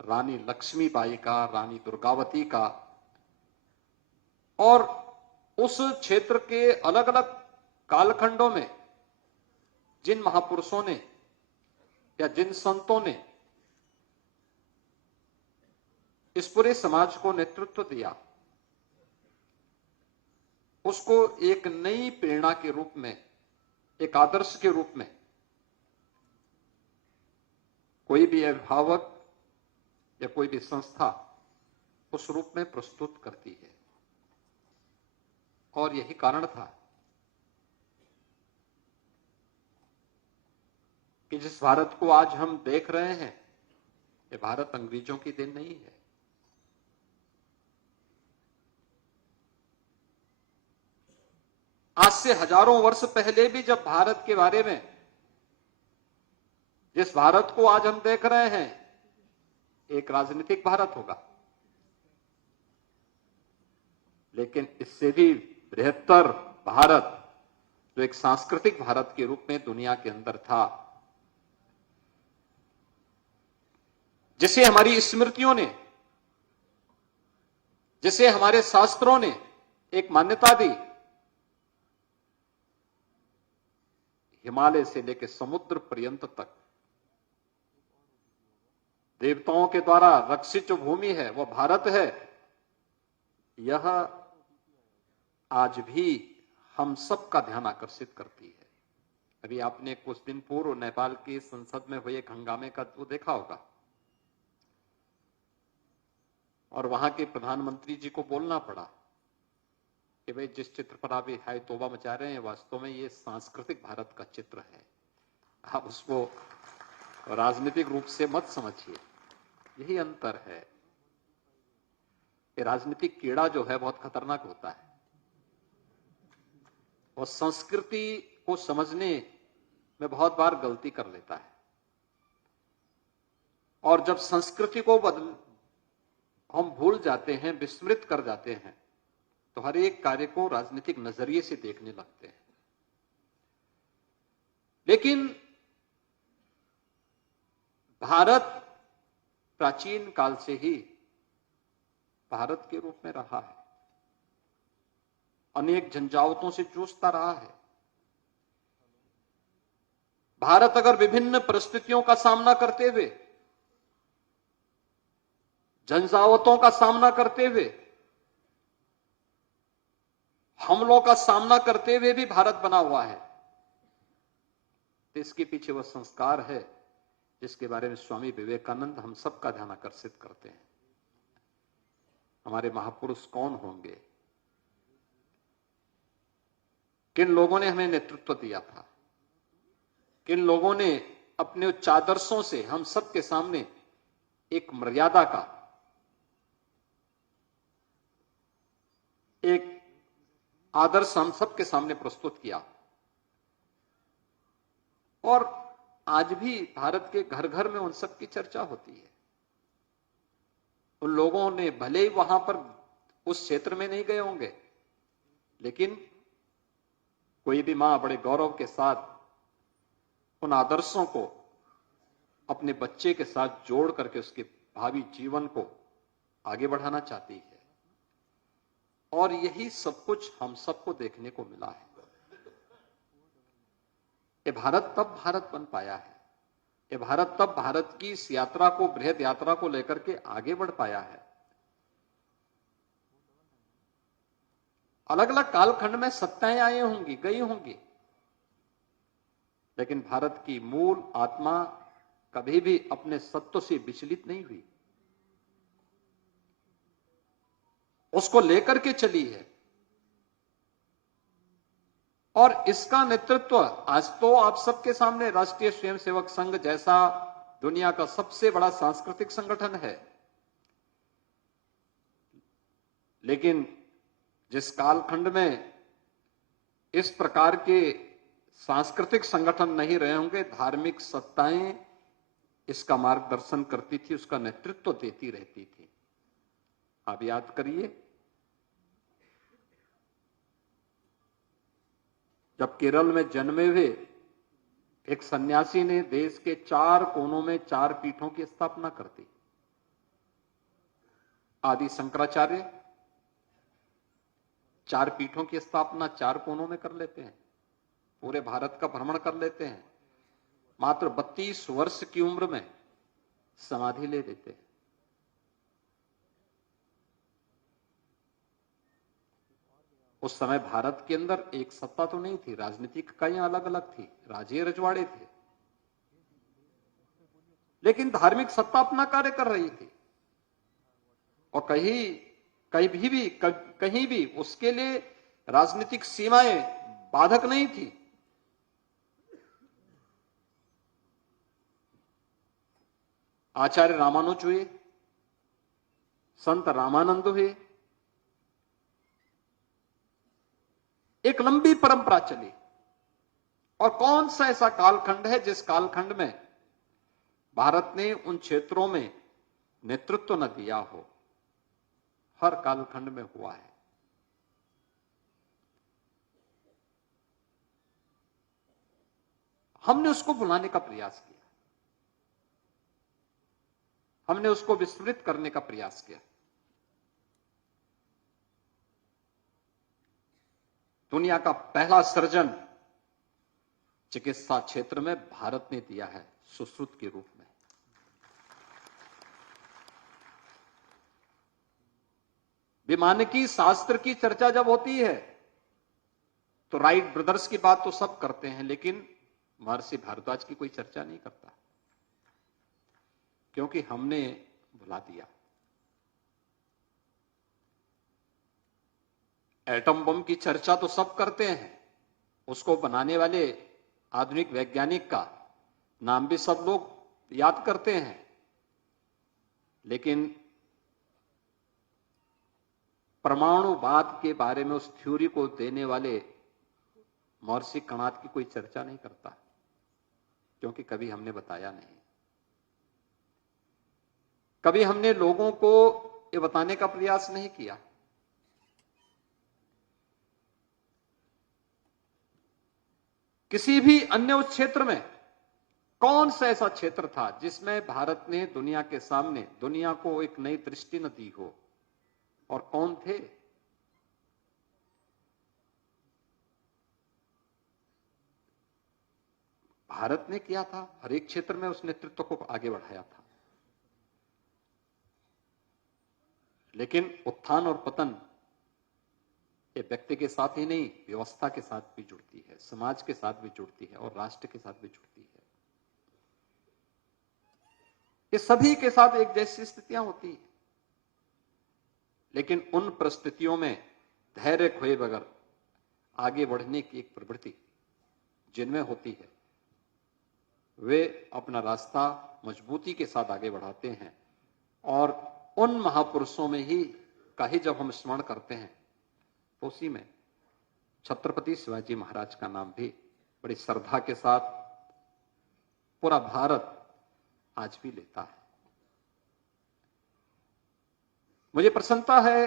रानी लक्ष्मीबाई का, रानी दुर्गावती का, और उस क्षेत्र के अलग अलग कालखंडों में जिन महापुरुषों ने या जिन संतों ने इस पूरे समाज को नेतृत्व दिया, उसको एक नई प्रेरणा के रूप में, एक आदर्श के रूप में कोई भी अभिभावक या कोई भी संस्था उस रूप में प्रस्तुत करती है। और यही कारण था कि जिस भारत को आज हम देख रहे हैं, ये भारत अंग्रेजों की देन नहीं है। आज से हजारों वर्ष पहले भी जब भारत के बारे में, जिस भारत को आज हम देख रहे हैं, एक राजनीतिक भारत होगा, लेकिन इससे भी बृहत्तर भारत जो एक सांस्कृतिक भारत के रूप में दुनिया के अंदर था, जिसे हमारी स्मृतियों ने, जिसे हमारे शास्त्रों ने एक मान्यता दी। हिमालय से लेकर समुद्र पर्यंत तक देवताओं के द्वारा रक्षित जो भूमि है वो भारत है। यह आज भी हम सब का ध्यान आकर्षित करती है। अभी आपने कुछ दिन पूर्व नेपाल की संसद में हुए एक हंगामे का वो देखा होगा, और वहां के प्रधानमंत्री जी को बोलना पड़ा कि भाई जिस चित्र पर आप हाय तौबा मचा रहे हैं, वास्तव में ये सांस्कृतिक भारत का चित्र है, आप उसको राजनीतिक रूप से मत समझिए। यही अंतर है। ये राजनीतिक कीड़ा जो है बहुत खतरनाक होता है, और संस्कृति को समझने में बहुत बार गलती कर लेता है। और जब संस्कृति को हम भूल जाते हैं, विस्मृत कर जाते हैं, तो हर एक कार्य को राजनीतिक नजरिए से देखने लगते हैं। लेकिन भारत प्राचीन काल से ही भारत के रूप में रहा है, अनेक झंझावतों से जूझता रहा है। भारत अगर विभिन्न परिस्थितियों का सामना करते हुए, झंझावतों का सामना करते हुए, हमलों का सामना करते हुए भी भारत बना हुआ है, तो इसके पीछे वह संस्कार है जिसके बारे में स्वामी विवेकानंद हम सबका ध्यान आकर्षित करते हैं। हमारे महापुरुष कौन होंगे? किन लोगों ने हमें नेतृत्व दिया था, किन लोगों ने अपने उच्च आदर्शों से हम सबके सामने एक मर्यादा का, एक आदर्श हम सबके सामने प्रस्तुत किया। और आज भी भारत के घर घर में उन सब की चर्चा होती है। उन लोगों ने भले ही वहां पर उस क्षेत्र में नहीं गए होंगे, लेकिन कोई भी मां बड़े गौरव के साथ उन आदर्शों को अपने बच्चे के साथ जोड़ करके उसके भावी जीवन को आगे बढ़ाना चाहती है। और यही सब कुछ हम सबको देखने को मिला है। ये भारत तब भारत बन पाया है, ये भारत तब भारत की इस यात्रा को, बृहद यात्रा को लेकर के आगे बढ़ पाया है। अलग अलग कालखंड में सत्ताएं आई होंगी, गई होंगी, लेकिन भारत की मूल आत्मा कभी भी अपने सत्व से विचलित नहीं हुई, उसको लेकर के चली है। और इसका नेतृत्व आज तो आप सबके सामने राष्ट्रीय स्वयंसेवक संघ जैसा दुनिया का सबसे बड़ा सांस्कृतिक संगठन है। लेकिन जिस कालखंड में इस प्रकार के सांस्कृतिक संगठन नहीं रहे होंगे, धार्मिक सत्ताएं इसका मार्गदर्शन करती थी, उसका नेतृत्व देती रहती थी। आप याद करिए, जब केरल में जन्मे हुए एक सन्यासी ने देश के 4 कोनों में 4 पीठों की स्थापना कर दी। आदि शंकराचार्य 4 पीठों की स्थापना 4 कोनों में कर लेते हैं, पूरे भारत का भ्रमण कर लेते हैं, मात्र 32 वर्ष की उम्र में समाधि ले लेते हैं। उस समय भारत के अंदर एक सत्ता तो नहीं थी, राजनीतिक इकाइयां अलग अलग थी, राजे रजवाड़े थे, लेकिन धार्मिक सत्ता अपना कार्य कर रही थी। और कहीं भी उसके लिए राजनीतिक सीमाएं बाधक नहीं थी। आचार्य रामानुज हुए, संत रामानंद हुए, एक लंबी परंपरा चली। और कौन सा ऐसा कालखंड है जिस कालखंड में भारत ने उन क्षेत्रों में नेतृत्व न दिया हो? हर कालखंड में हुआ है। हमने उसको बुलाने का प्रयास किया, हमने उसको विस्मृत करने का प्रयास किया। दुनिया का पहला सर्जन चिकित्सा क्षेत्र में भारत ने दिया है, सुश्रुत के रूप में। विमानिकी शास्त्र की चर्चा जब होती है तो राइट ब्रदर्स की बात तो सब करते हैं, लेकिन महर्षि भारद्वाज की कोई चर्चा नहीं करता, क्योंकि हमने भुला दिया। एटम बम की चर्चा तो सब करते हैं, उसको बनाने वाले आधुनिक वैज्ञानिक का नाम भी सब लोग याद करते हैं, लेकिन परमाणुवाद के बारे में उस थ्योरी को देने वाले महर्षि कणाद की कोई चर्चा नहीं करता, क्योंकि कभी हमने बताया नहीं। कभी हमने लोगों को ये बताने का प्रयास नहीं किया। किसी भी अन्य उस क्षेत्र में कौन सा ऐसा क्षेत्र था जिसमें भारत ने दुनिया के सामने, दुनिया को एक नई दृष्टि न दी हो? और कौन थे? भारत ने किया था, हर एक क्षेत्र में उस नेतृत्व को आगे बढ़ाया था। लेकिन उत्थान और पतन ये व्यक्ति के साथ ही नहीं, व्यवस्था के साथ भी जुड़ती है, समाज के साथ भी जुड़ती है और राष्ट्र के साथ भी जुड़ती है। ये सभी के साथ एक जैसी स्थितियां होती है, लेकिन उन परिस्थितियों में धैर्य खोए बगैर आगे बढ़ने की एक प्रवृत्ति जिनमें होती है, वे अपना रास्ता मजबूती के साथ आगे बढ़ाते हैं। और उन महापुरुषों में ही का ही जब हम स्मरण करते हैं तो उसी में छत्रपति शिवाजी महाराज का नाम भी बड़ी श्रद्धा के साथ पूरा भारत आज भी लेता है। मुझे प्रसन्नता है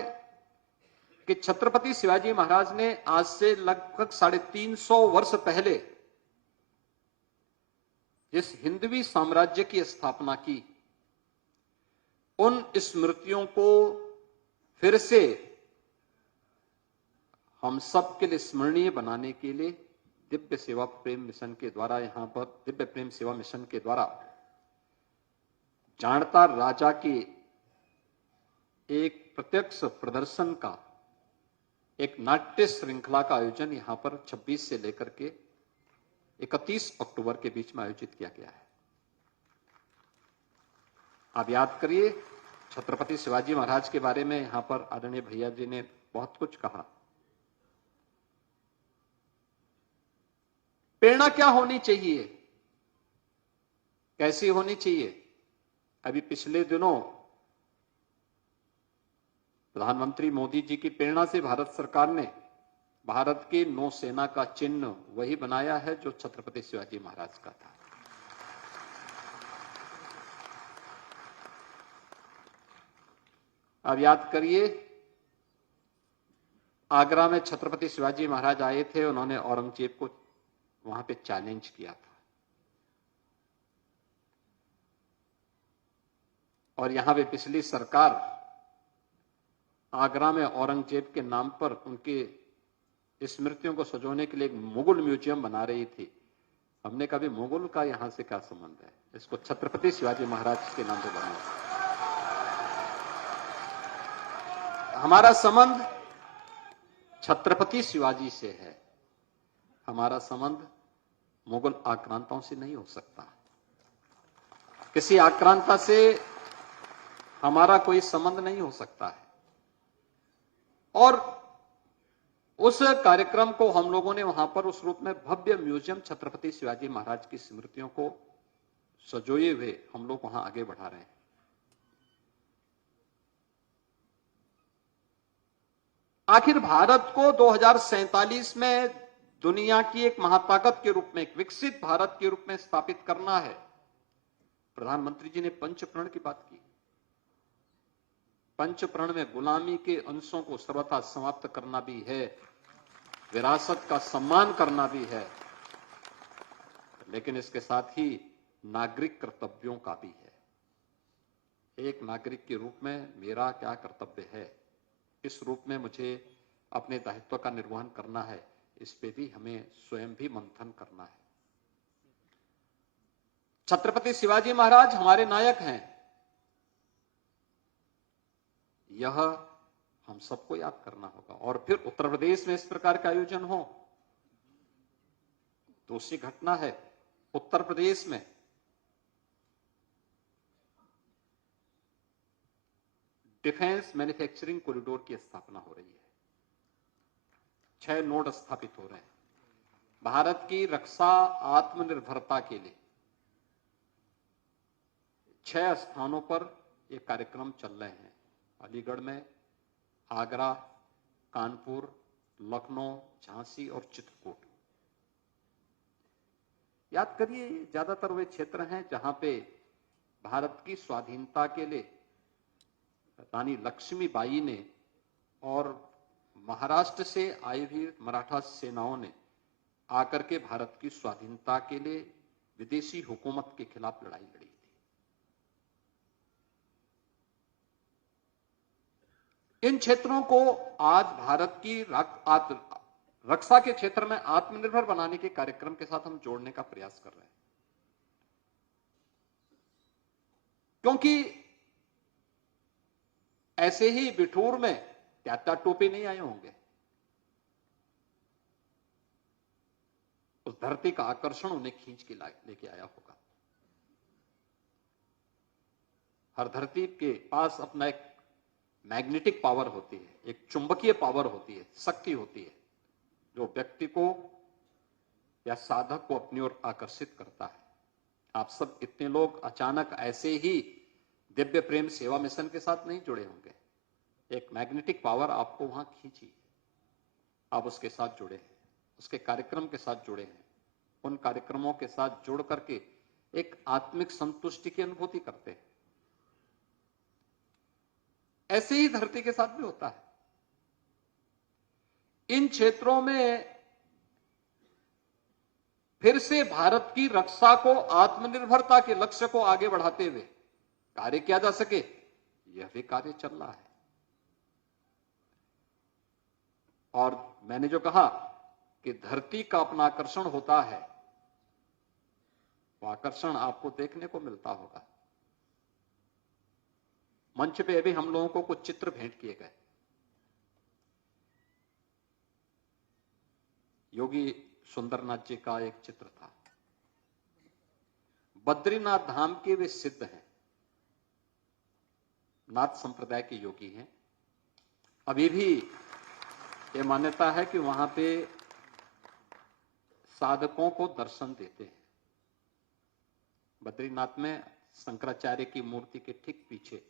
कि छत्रपति शिवाजी महाराज ने आज से लगभग 350 वर्ष पहले जिस हिंदवी साम्राज्य की स्थापना की, उन स्मृतियों को फिर से हम सब के लिए स्मरणीय बनाने के लिए दिव्य सेवा प्रेम मिशन के द्वारा, यहां पर दिव्य प्रेम सेवा मिशन के द्वारा जाणता राजा के एक प्रत्यक्ष प्रदर्शन का एक नाट्य श्रृंखला का आयोजन यहां पर 26 से लेकर के 31 अक्टूबर के बीच में आयोजित किया गया है। आप याद करिए, छत्रपति शिवाजी महाराज के बारे में यहां पर आदरणीय भैया जी ने बहुत कुछ कहा। प्रेरणा क्या होनी चाहिए, कैसी होनी चाहिए? अभी पिछले दिनों प्रधानमंत्री मोदी जी की प्रेरणा से भारत सरकार ने भारत की नौसेना का चिन्ह वही बनाया है जो छत्रपति शिवाजी महाराज का था। अब याद करिए, आगरा में छत्रपति शिवाजी महाराज आए थे, उन्होंने औरंगजेब को वहां पे चैलेंज किया था। और यहां पे पिछली सरकार आगरा में औरंगजेब के नाम पर उनकी स्मृतियों को सजोने के लिए एक मुगल म्यूजियम बना रही थी। हमने कभी मुगल का यहां से क्या संबंध है, इसको छत्रपति शिवाजी महाराज के नाम पे बनाया। हमारा संबंध छत्रपति शिवाजी से है, हमारा संबंध मुगल आक्रांताओं से नहीं हो सकता। किसी आक्रांता से हमारा कोई संबंध नहीं हो सकता है। और उस कार्यक्रम को हम लोगों ने वहां पर उस रूप में भव्य म्यूजियम छत्रपति शिवाजी महाराज की स्मृतियों को सजोए हुए हम लोग वहां आगे बढ़ा रहे हैं। आखिर भारत को 2047 में दुनिया की एक महाताकत के रूप में, एक विकसित भारत के रूप में स्थापित करना है। प्रधानमंत्री जी ने पंचप्रण की बात की। पंचप्रण में गुलामी के अंशों को सर्वथा समाप्त करना भी है, विरासत का सम्मान करना भी है, लेकिन इसके साथ ही नागरिक कर्तव्यों का भी है। एक नागरिक के रूप में मेरा क्या कर्तव्य है, किस रूप में मुझे अपने दायित्व का निर्वहन करना है, इस पे भी हमें स्वयं भी मंथन करना है। छत्रपति शिवाजी महाराज हमारे नायक हैं, यह हम सबको याद करना होगा। और फिर उत्तर प्रदेश में इस प्रकार का आयोजन हो, दूसरी घटना है उत्तर प्रदेश में डिफेंस मैन्युफैक्चरिंग कॉरिडोर की स्थापना हो रही है। 6 नोड स्थापित हो रहे हैं। भारत की रक्षा आत्मनिर्भरता के लिए 6 स्थानों पर ये कार्यक्रम चल रहे हैं। अलीगढ़ में, आगरा, कानपुर, लखनऊ, झांसी और चित्रकूट। याद करिए, ज्यादातर वे क्षेत्र हैं जहां पे भारत की स्वाधीनता के लिए रानी लक्ष्मीबाई ने और महाराष्ट्र से आई हुई मराठा सेनाओं ने आकर के भारत की स्वाधीनता के लिए विदेशी हुकूमत के खिलाफ लड़ाई लड़ी थी। इन क्षेत्रों को आज भारत की रक्षा के क्षेत्र में आत्मनिर्भर बनाने के कार्यक्रम के साथ हम जोड़ने का प्रयास कर रहे हैं, क्योंकि ऐसे ही बिठूर में क्या टोपी नहीं आए होंगे। उस धरती का आकर्षण उन्हें खींच के लेके आया होगा। हर धरती के पास अपना एक मैग्नेटिक पावर होती है, एक चुंबकीय पावर होती है, शक्ति होती है, जो व्यक्ति को या साधक को अपनी ओर आकर्षित करता है। आप सब इतने लोग अचानक ऐसे ही दिव्य प्रेम सेवा मिशन के साथ नहीं जुड़े होंगे। एक मैग्नेटिक पावर आपको वहां खींची, आप उसके साथ जुड़े हैं, उसके कार्यक्रम के साथ जुड़े हैं। उन कार्यक्रमों के साथ जुड़ करके एक आत्मिक संतुष्टि की अनुभूति करते हैं। ऐसे ही धरती के साथ भी होता है। इन क्षेत्रों में फिर से भारत की रक्षा को, आत्मनिर्भरता के लक्ष्य को आगे बढ़ाते हुए कार्य किया जा सके, यह भी कार्य चल रहा है। और मैंने जो कहा कि धरती का अपना आकर्षण होता है, वो आकर्षण आपको देखने को मिलता होगा। मंच पे अभी हम लोगों को कुछ चित्र भेंट किए गए। योगी सुंदरनाथ जी का एक चित्र था। बद्रीनाथ धाम के वे सिद्ध हैं, नाथ संप्रदाय के योगी हैं। अभी भी ये मान्यता है कि वहां पे साधकों को दर्शन देते हैं। बद्रीनाथ में शंकराचार्य की मूर्ति के ठीक पीछे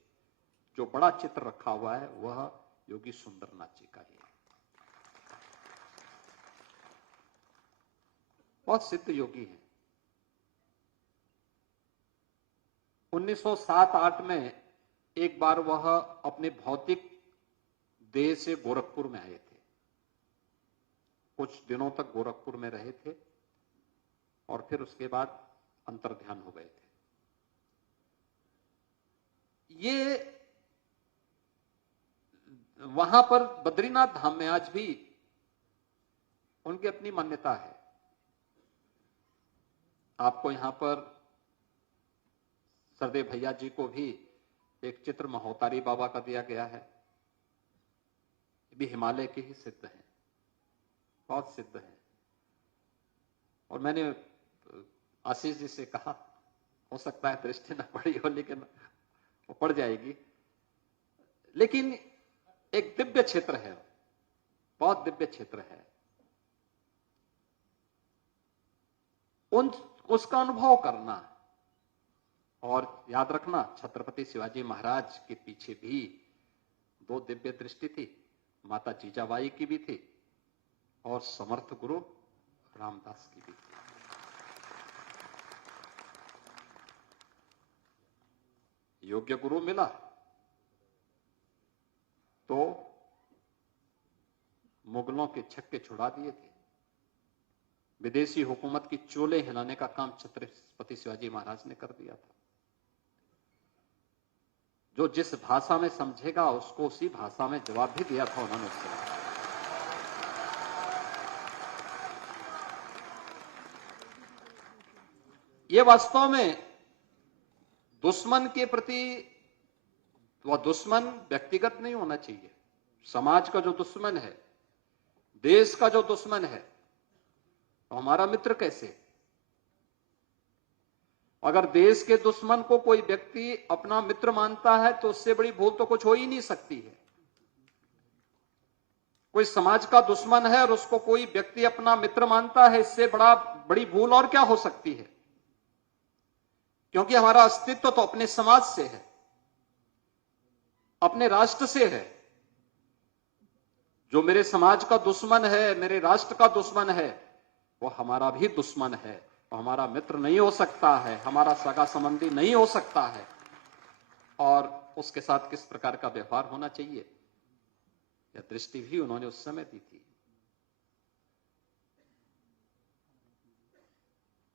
जो बड़ा चित्र रखा हुआ है, वह योगी सुंदरनाथ जी का ही है। बहुत सिद्ध योगी हैं। 1907-8 में एक बार वह अपने भौतिक देह से गोरखपुर में आए थे। कुछ दिनों तक गोरखपुर में रहे थे और फिर उसके बाद अंतर्ध्यान हो गए थे। ये वहां पर बद्रीनाथ धाम में आज भी उनकी अपनी मान्यता है। आपको यहां पर सरदेव भैया जी को भी एक चित्र महोतारी बाबा का दिया गया है। भी हिमालय के ही सिद्ध हैं, बहुत सिद्ध हैं। और मैंने आशीष जी से कहा, हो सकता है दृष्टि न पड़ी हो, लेकिन वो पड़ जाएगी। लेकिन एक दिव्य क्षेत्र है, बहुत दिव्य क्षेत्र है। उसका अनुभव करना। और याद रखना, छत्रपति शिवाजी महाराज के पीछे भी 2 दिव्य दृष्टि थी, माता जीजाबाई की भी थी और समर्थ गुरु रामदास की भी थी। योग्य गुरु मिला तो मुगलों के छक्के छुड़ा दिए थे। विदेशी हुकूमत की चोले हिलाने का काम छत्रपति शिवाजी महाराज ने कर दिया था। जो जिस भाषा में समझेगा उसको उसी भाषा में जवाब भी दिया था उन्होंने उससे। ये वास्तव में दुश्मन के प्रति, वह दुश्मन व्यक्तिगत नहीं होना चाहिए। समाज का जो दुश्मन है, देश का जो दुश्मन है, तो हमारा मित्र कैसे? अगर देश के दुश्मन को कोई व्यक्ति अपना मित्र मानता है तो उससे बड़ी भूल तो कुछ हो ही नहीं सकती है। कोई समाज का दुश्मन है और उसको कोई व्यक्ति अपना मित्र मानता है, इससे बड़ी भूल और क्या हो सकती है? क्योंकि हमारा अस्तित्व तो अपने समाज से है, अपने राष्ट्र से है। जो मेरे समाज का दुश्मन है, मेरे राष्ट्र का दुश्मन है, वो हमारा भी दुश्मन है, वो हमारा मित्र नहीं हो सकता है, हमारा सगा संबंधी नहीं हो सकता है। और उसके साथ किस प्रकार का व्यवहार होना चाहिए, यह दृष्टि भी उन्होंने उस समय दी थी।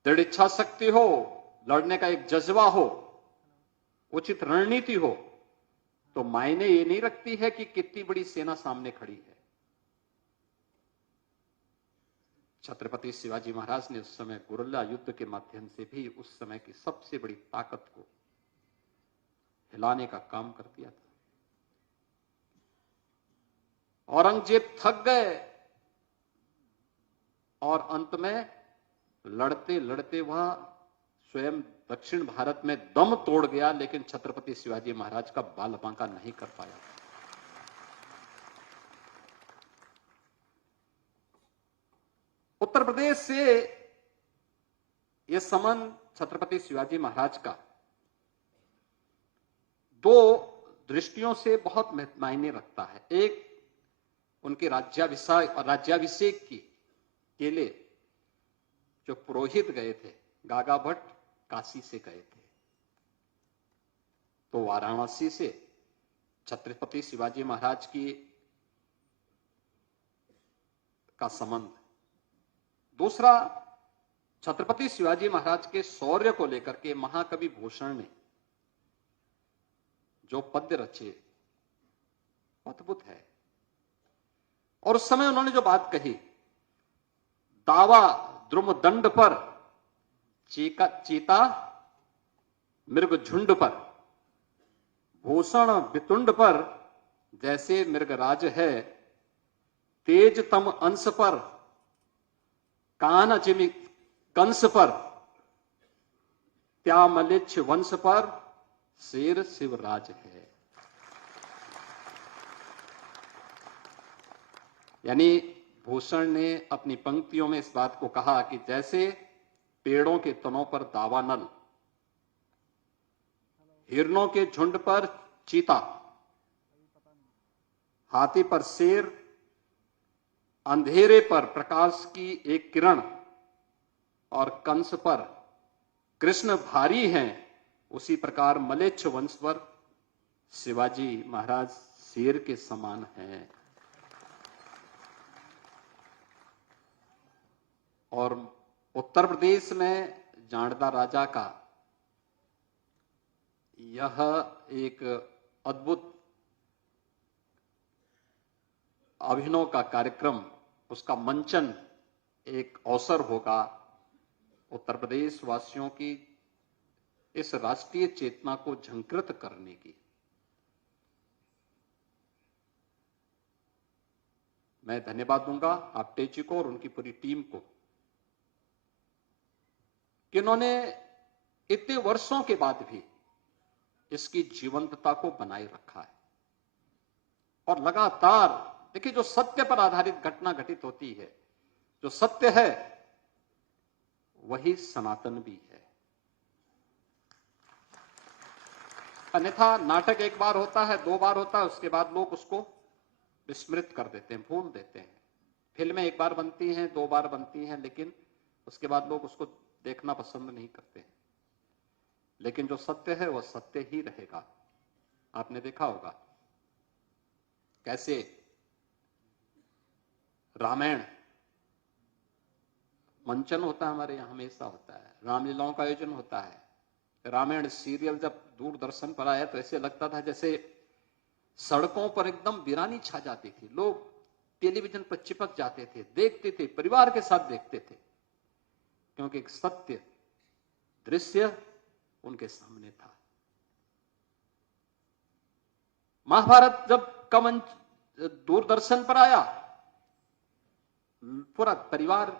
दृढ़ इच्छा शक्ति हो, लड़ने का एक जज्बा हो, उचित रणनीति हो, तो मायने ये नहीं रखती है कि कितनी बड़ी सेना सामने खड़ी है। छत्रपति शिवाजी महाराज ने उस समय गुरिल्ला युद्ध के माध्यम से भी उस समय की सबसे बड़ी ताकत को हिलाने का काम कर दिया था। औरंगजेब थक गए और अंत में लड़ते लड़ते वह स्वयं दक्षिण भारत में दम तोड़ गया, लेकिन छत्रपति शिवाजी महाराज का बाल बांका नहीं कर पाया। उत्तर प्रदेश से यह संबंध छत्रपति शिवाजी महाराज का दो दृष्टियों से बहुत मायने रखता है। एक, उनके राज्याभिषेक के लिए जो पुरोहित गए थे, गागा भट्ट काशी से गए थे, तो वाराणसी से छत्रपति शिवाजी महाराज का संबंध। दूसरा, छत्रपति शिवाजी महाराज के शौर्य को लेकर के महाकवि भूषण ने जो पद्य रचे अद्भुत है। और उस समय उन्होंने जो बात कही, दावा द्रुम दंड पर चीता मृग झुंड पर, भूषण वितुंड पर जैसे मृगराज है, तेज तम अंश पर कान अजिमि कंस पर, त्यामलिच्छ वंश पर शेर शिवराज है। यानी भूषण ने अपनी पंक्तियों में इस बात को कहा कि जैसे पेड़ों के तनों पर दावानल, हिरणों के झुंड पर चीता, हाथी पर शेर, अंधेरे पर प्रकाश की एक किरण और कंस पर कृष्ण भारी हैं, उसी प्रकार मलेच्छ वंश पर शिवाजी महाराज शेर के समान हैं। और उत्तर प्रदेश में जांडदा राजा का यह एक अद्भुत अभिनव का कार्यक्रम, उसका मंचन एक अवसर होगा उत्तर प्रदेश वासियों की इस राष्ट्रीय चेतना को झंकृत करने की। मैं धन्यवाद दूंगा आपटे जी को और उनकी पूरी टीम को कि उन्होंने इतने वर्षों के बाद भी इसकी जीवंतता को बनाए रखा है। और लगातार देखिए, जो सत्य पर आधारित घटना घटित होती है, जो सत्य है वही सनातन भी है। अन्यथा नाटक एक बार होता है, दो बार होता है, उसके बाद लोग उसको विस्मृत कर देते हैं, भूल देते हैं। फिल्में एक बार बनती हैं, दो बार बनती हैं, लेकिन उसके बाद लोग उसको देखना पसंद नहीं करते हैं। लेकिन जो सत्य है वह सत्य ही रहेगा। आपने देखा होगा कैसे रामायण मंचन होता है, हमारे यहां हमेशा होता है, रामलीलाओं का आयोजन होता है। रामायण सीरियल जब दूरदर्शन पर आया तो ऐसे लगता था जैसे सड़कों पर एकदम वीरानी छा जाती थी, लोग टेलीविजन पर चिपक जाते थे, देखते थे, परिवार के साथ देखते थे, क्योंकि एक सत्य दृश्य उनके सामने था। महाभारत जब का मंच दूरदर्शन पर आया, पूरा परिवार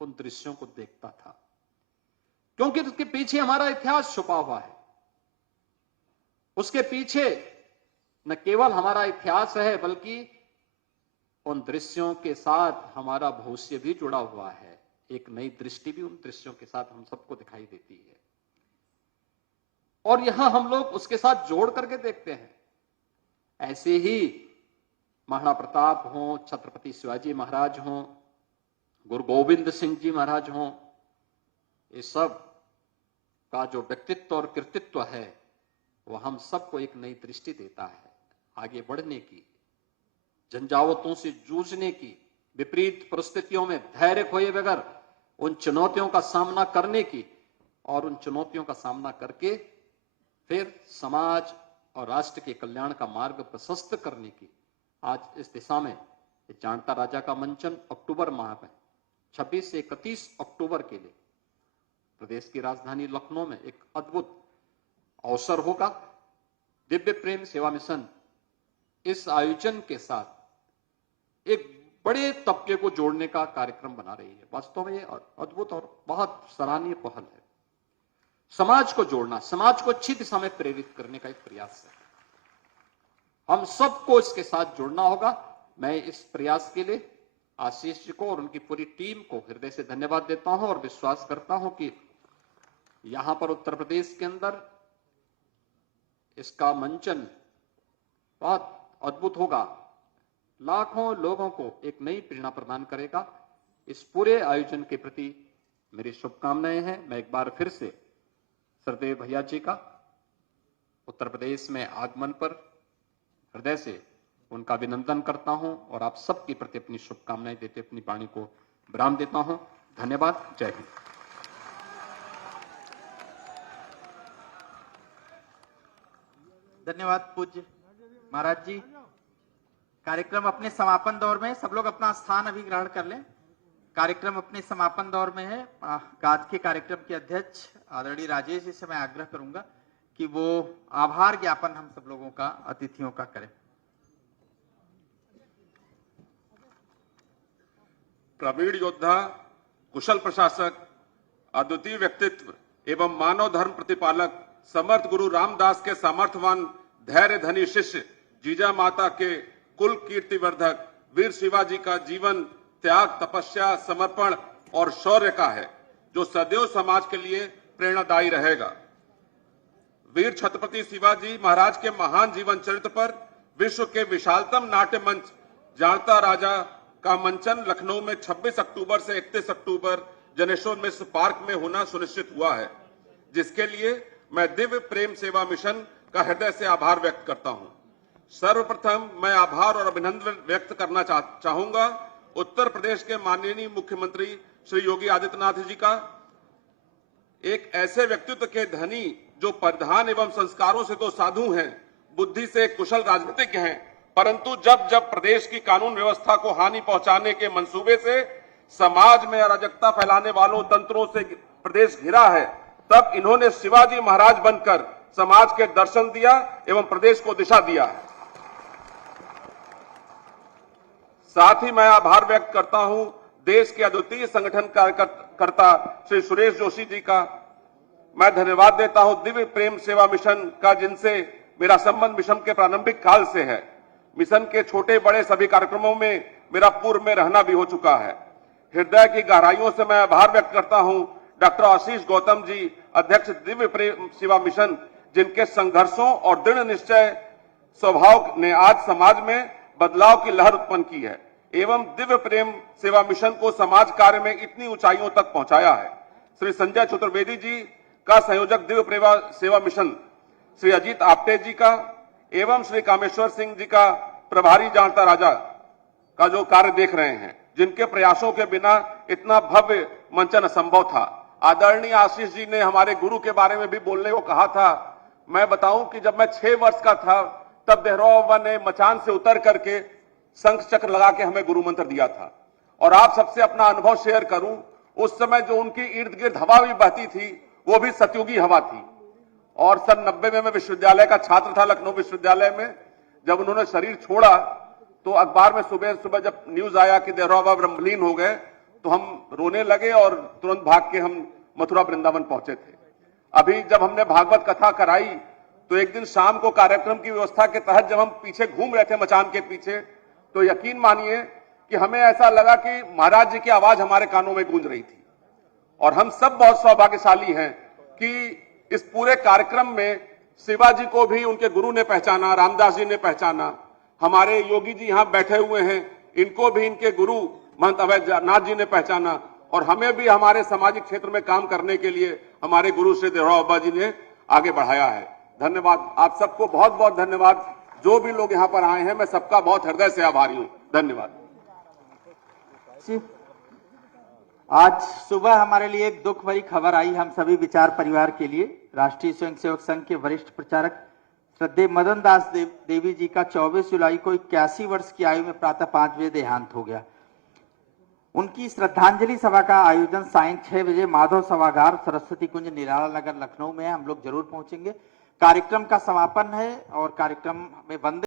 उन दृश्यों को देखता था, क्योंकि उसके पीछे हमारा इतिहास छुपा हुआ है। उसके पीछे न केवल हमारा इतिहास है, बल्कि उन दृश्यों के साथ हमारा भविष्य भी जुड़ा हुआ है। एक नई दृष्टि भी उन दृश्यों के साथ हम सबको दिखाई देती है, और यहां हम लोग उसके साथ जोड़ करके देखते हैं। ऐसे ही महाराणा प्रताप हों, छत्रपति शिवाजी महाराज हों, गुरु गोविंद सिंह जी महाराज हों, ये सब का जो व्यक्तित्व और कृतित्व है वह हम सबको एक नई दृष्टि देता है, आगे बढ़ने की, झंझावातों से जूझने की, विपरीत परिस्थितियों में धैर्य खोए बगैर उन चुनौतियों का सामना करने की, और उन चुनौतियों का सामना करके फिर समाज और राष्ट्र के कल्याण का मार्ग प्रशस्त करने की। आज इस दिशा में जांडदा राजा का मंचन अक्टूबर माह में 26 से 31 अक्टूबर के लिए प्रदेश की राजधानी लखनऊ में एक अद्भुत अवसर होगा। दिव्य प्रेम सेवा मिशन इस आयोजन के साथ एक बड़े तबके को जोड़ने का कार्यक्रम बना रही है। वास्तव में ये अद्भुत और बहुत सराहनीय पहल है। समाज को जोड़ना, समाज को अच्छी दिशा में प्रेरित करने का एक प्रयास है। हम सबको इसके साथ जुड़ना होगा। मैं इस प्रयास के लिए आशीष जी को और उनकी पूरी टीम को हृदय से धन्यवाद देता हूं और विश्वास करता हूं कि यहां पर उत्तर प्रदेश के अंदर इसका मंचन बहुत अद्भुत होगा, लाखों लोगों को एक नई प्रेरणा प्रदान करेगा। इस पूरे आयोजन के प्रति मेरी शुभकामनाएं हैं। मैं एक बार फिर से सरदेव भैया जी का उत्तर प्रदेश में आगमन पर हृदय से उनका अभिनंदन करता हूं और आप सबके प्रति अपनी शुभकामनाएं देते अपनी वाणी को विराम देता हूं। धन्यवाद। जय हिंद। धन्यवाद पूज्य महाराज जी। कार्यक्रम अपने समापन दौर में, सब लोग अपना स्थान अभी ग्रहण कर लें। कार्यक्रम अपने समापन दौर में है। आज के कार्यक्रम के अध्यक्ष आदरणीय राजेश जी से मैं आग्रह करूंगा कि वो आभार ज्ञापन हम सब लोगों का, अतिथियों का करें। प्रवीण योद्धा, कुशल प्रशासक, अद्वितीय व्यक्तित्व एवं मानव धर्म प्रतिपालक समर्थ गुरु रामदास के सामर्थ्यवान धैर्य धनी शिष्य जीजा माता के कुल कीर्तिवर्धक वीर शिवाजी का जीवन त्याग, तपस्या, समर्पण और शौर्य का है, जो सदैव समाज के लिए प्रेरणादायी रहेगा। वीर छत्रपति शिवाजी महाराज के महान जीवन चरित्र पर विश्व के विशालतम नाट्य मंच जाणता राजा का मंचन लखनऊ में 26 अक्टूबर से 31 अक्टूबर जनेश्वर मिश्र पार्क में होना सुनिश्चित हुआ है, जिसके लिए मैं दिव्य प्रेम सेवा मिशन का हृदय से आभार व्यक्त करता हूं। सर्वप्रथम मैं आभार और अभिनंदन व्यक्त करना चाहूंगा उत्तर प्रदेश के माननीय मुख्यमंत्री श्री योगी आदित्यनाथ जी का, एक ऐसे व्यक्तित्व के धनी जो परिधान एवं संस्कारों से तो साधु हैं, बुद्धि से कुशल राजनीतिज्ञ हैं, परंतु जब जब प्रदेश की कानून व्यवस्था को हानि पहुंचाने के मंसूबे से समाज में अराजकता फैलाने वालों तंत्रों से प्रदेश घिरा है, तब इन्होंने शिवाजी महाराज बनकर समाज के दर्शन दिया एवं प्रदेश को दिशा दिया है। साथ ही मैं आभार व्यक्त करता हूं देश के अद्वितीय संगठन कार्यकर्ता श्री सुरेश जोशी जी का। मैं धन्यवाद देता हूं दिव्य प्रेम सेवा मिशन का, जिनसे मेरा संबंध मिशन के प्रारंभिक काल से है। मिशन के छोटे बड़े सभी कार्यक्रमों में मेरा पूर्व में रहना भी हो चुका है। हृदय की गहराइयों से मैं आभार व्यक्त करता हूं डॉक्टर आशीष गौतम जी, अध्यक्ष दिव्य प्रेम सेवा मिशन, जिनके संघर्षों और दृढ़ निश्चय स्वभाव ने आज समाज में बदलाव की लहर उत्पन्न की है एवं दिव्य प्रेम सेवा मिशन को समाज कार्य में इतनी ऊंचाइयों तक पहुंचाया है। श्री संजय चतुर्वेदी जी का संयोजक दिव्य प्रेम सेवा मिशन, श्री अजीत आपटे जी का एवं श्री कामेश्वर सिंह जी का प्रभारी जाणता राजा का जो कार्य देख रहे हैं, जिनके प्रयासों के बिना इतना भव्य मंचन असंभव था। आदरणीय आशीष जी ने हमारे गुरु के बारे में भी बोलने को कहा था। मैं बताऊं कि जब मैं 6 वर्ष का था तब देहराव बाबा ने मचान से उतर करके शंख चक्र लगा के हमें गुरु मंत्र दिया था। और आप सबसे अपना अनुभव शेयर करूं, उस समय जो उनकी इर्द गिर्द हवा भी बहती थी वो भी सतयुगी हवा थी। और सन 90 में मैं विश्वविद्यालय का छात्र था, लखनऊ विश्वविद्यालय में। जब उन्होंने शरीर छोड़ा तो अखबार में सुबह सुबह जब न्यूज आया कि देहराव बाबा ब्रह्मलीन हो गए, तो हम रोने लगे और तुरंत भाग के हम मथुरा वृंदावन पहुंचे थे। अभी जब हमने भागवत कथा कराई तो एक दिन शाम को कार्यक्रम की व्यवस्था के तहत जब हम पीछे घूम रहे थे मचान के पीछे, तो यकीन मानिए कि हमें ऐसा लगा कि महाराज जी की आवाज हमारे कानों में गूंज रही थी। और हम सब बहुत सौभाग्यशाली हैं कि इस पूरे कार्यक्रम में शिवाजी को भी उनके गुरु ने पहचाना, रामदास जी ने पहचाना, हमारे योगी जी यहां बैठे हुए हैं, इनको भी इनके गुरु महंत अभयनाथ जी ने पहचाना, और हमें भी हमारे सामाजिक क्षेत्र में काम करने के लिए हमारे गुरु श्री देहराव बाबा जी ने आगे बढ़ाया है। धन्यवाद आप सबको, बहुत बहुत धन्यवाद। जो भी लोग यहाँ पर आए हैं, मैं सबका बहुत हृदय से आभारी हूं। धन्यवाद। आज सुबह हमारे लिए एक दुख भरी खबर आई हम सभी विचार परिवार के लिए। राष्ट्रीय स्वयंसेवक संघ के वरिष्ठ प्रचारक श्रद्धेय मदन दास देवी जी का 24 जुलाई को 81 वर्ष की आयु में प्रातः 5 बजे देहांत हो गया। उनकी श्रद्धांजलि सभा का आयोजन सायं 6 बजे माधव सभागार, सरस्वती कुंज, निराला नगर, लखनऊ में है। हम लोग जरूर पहुंचेंगे। कार्यक्रम का समापन है और कार्यक्रम में वंदे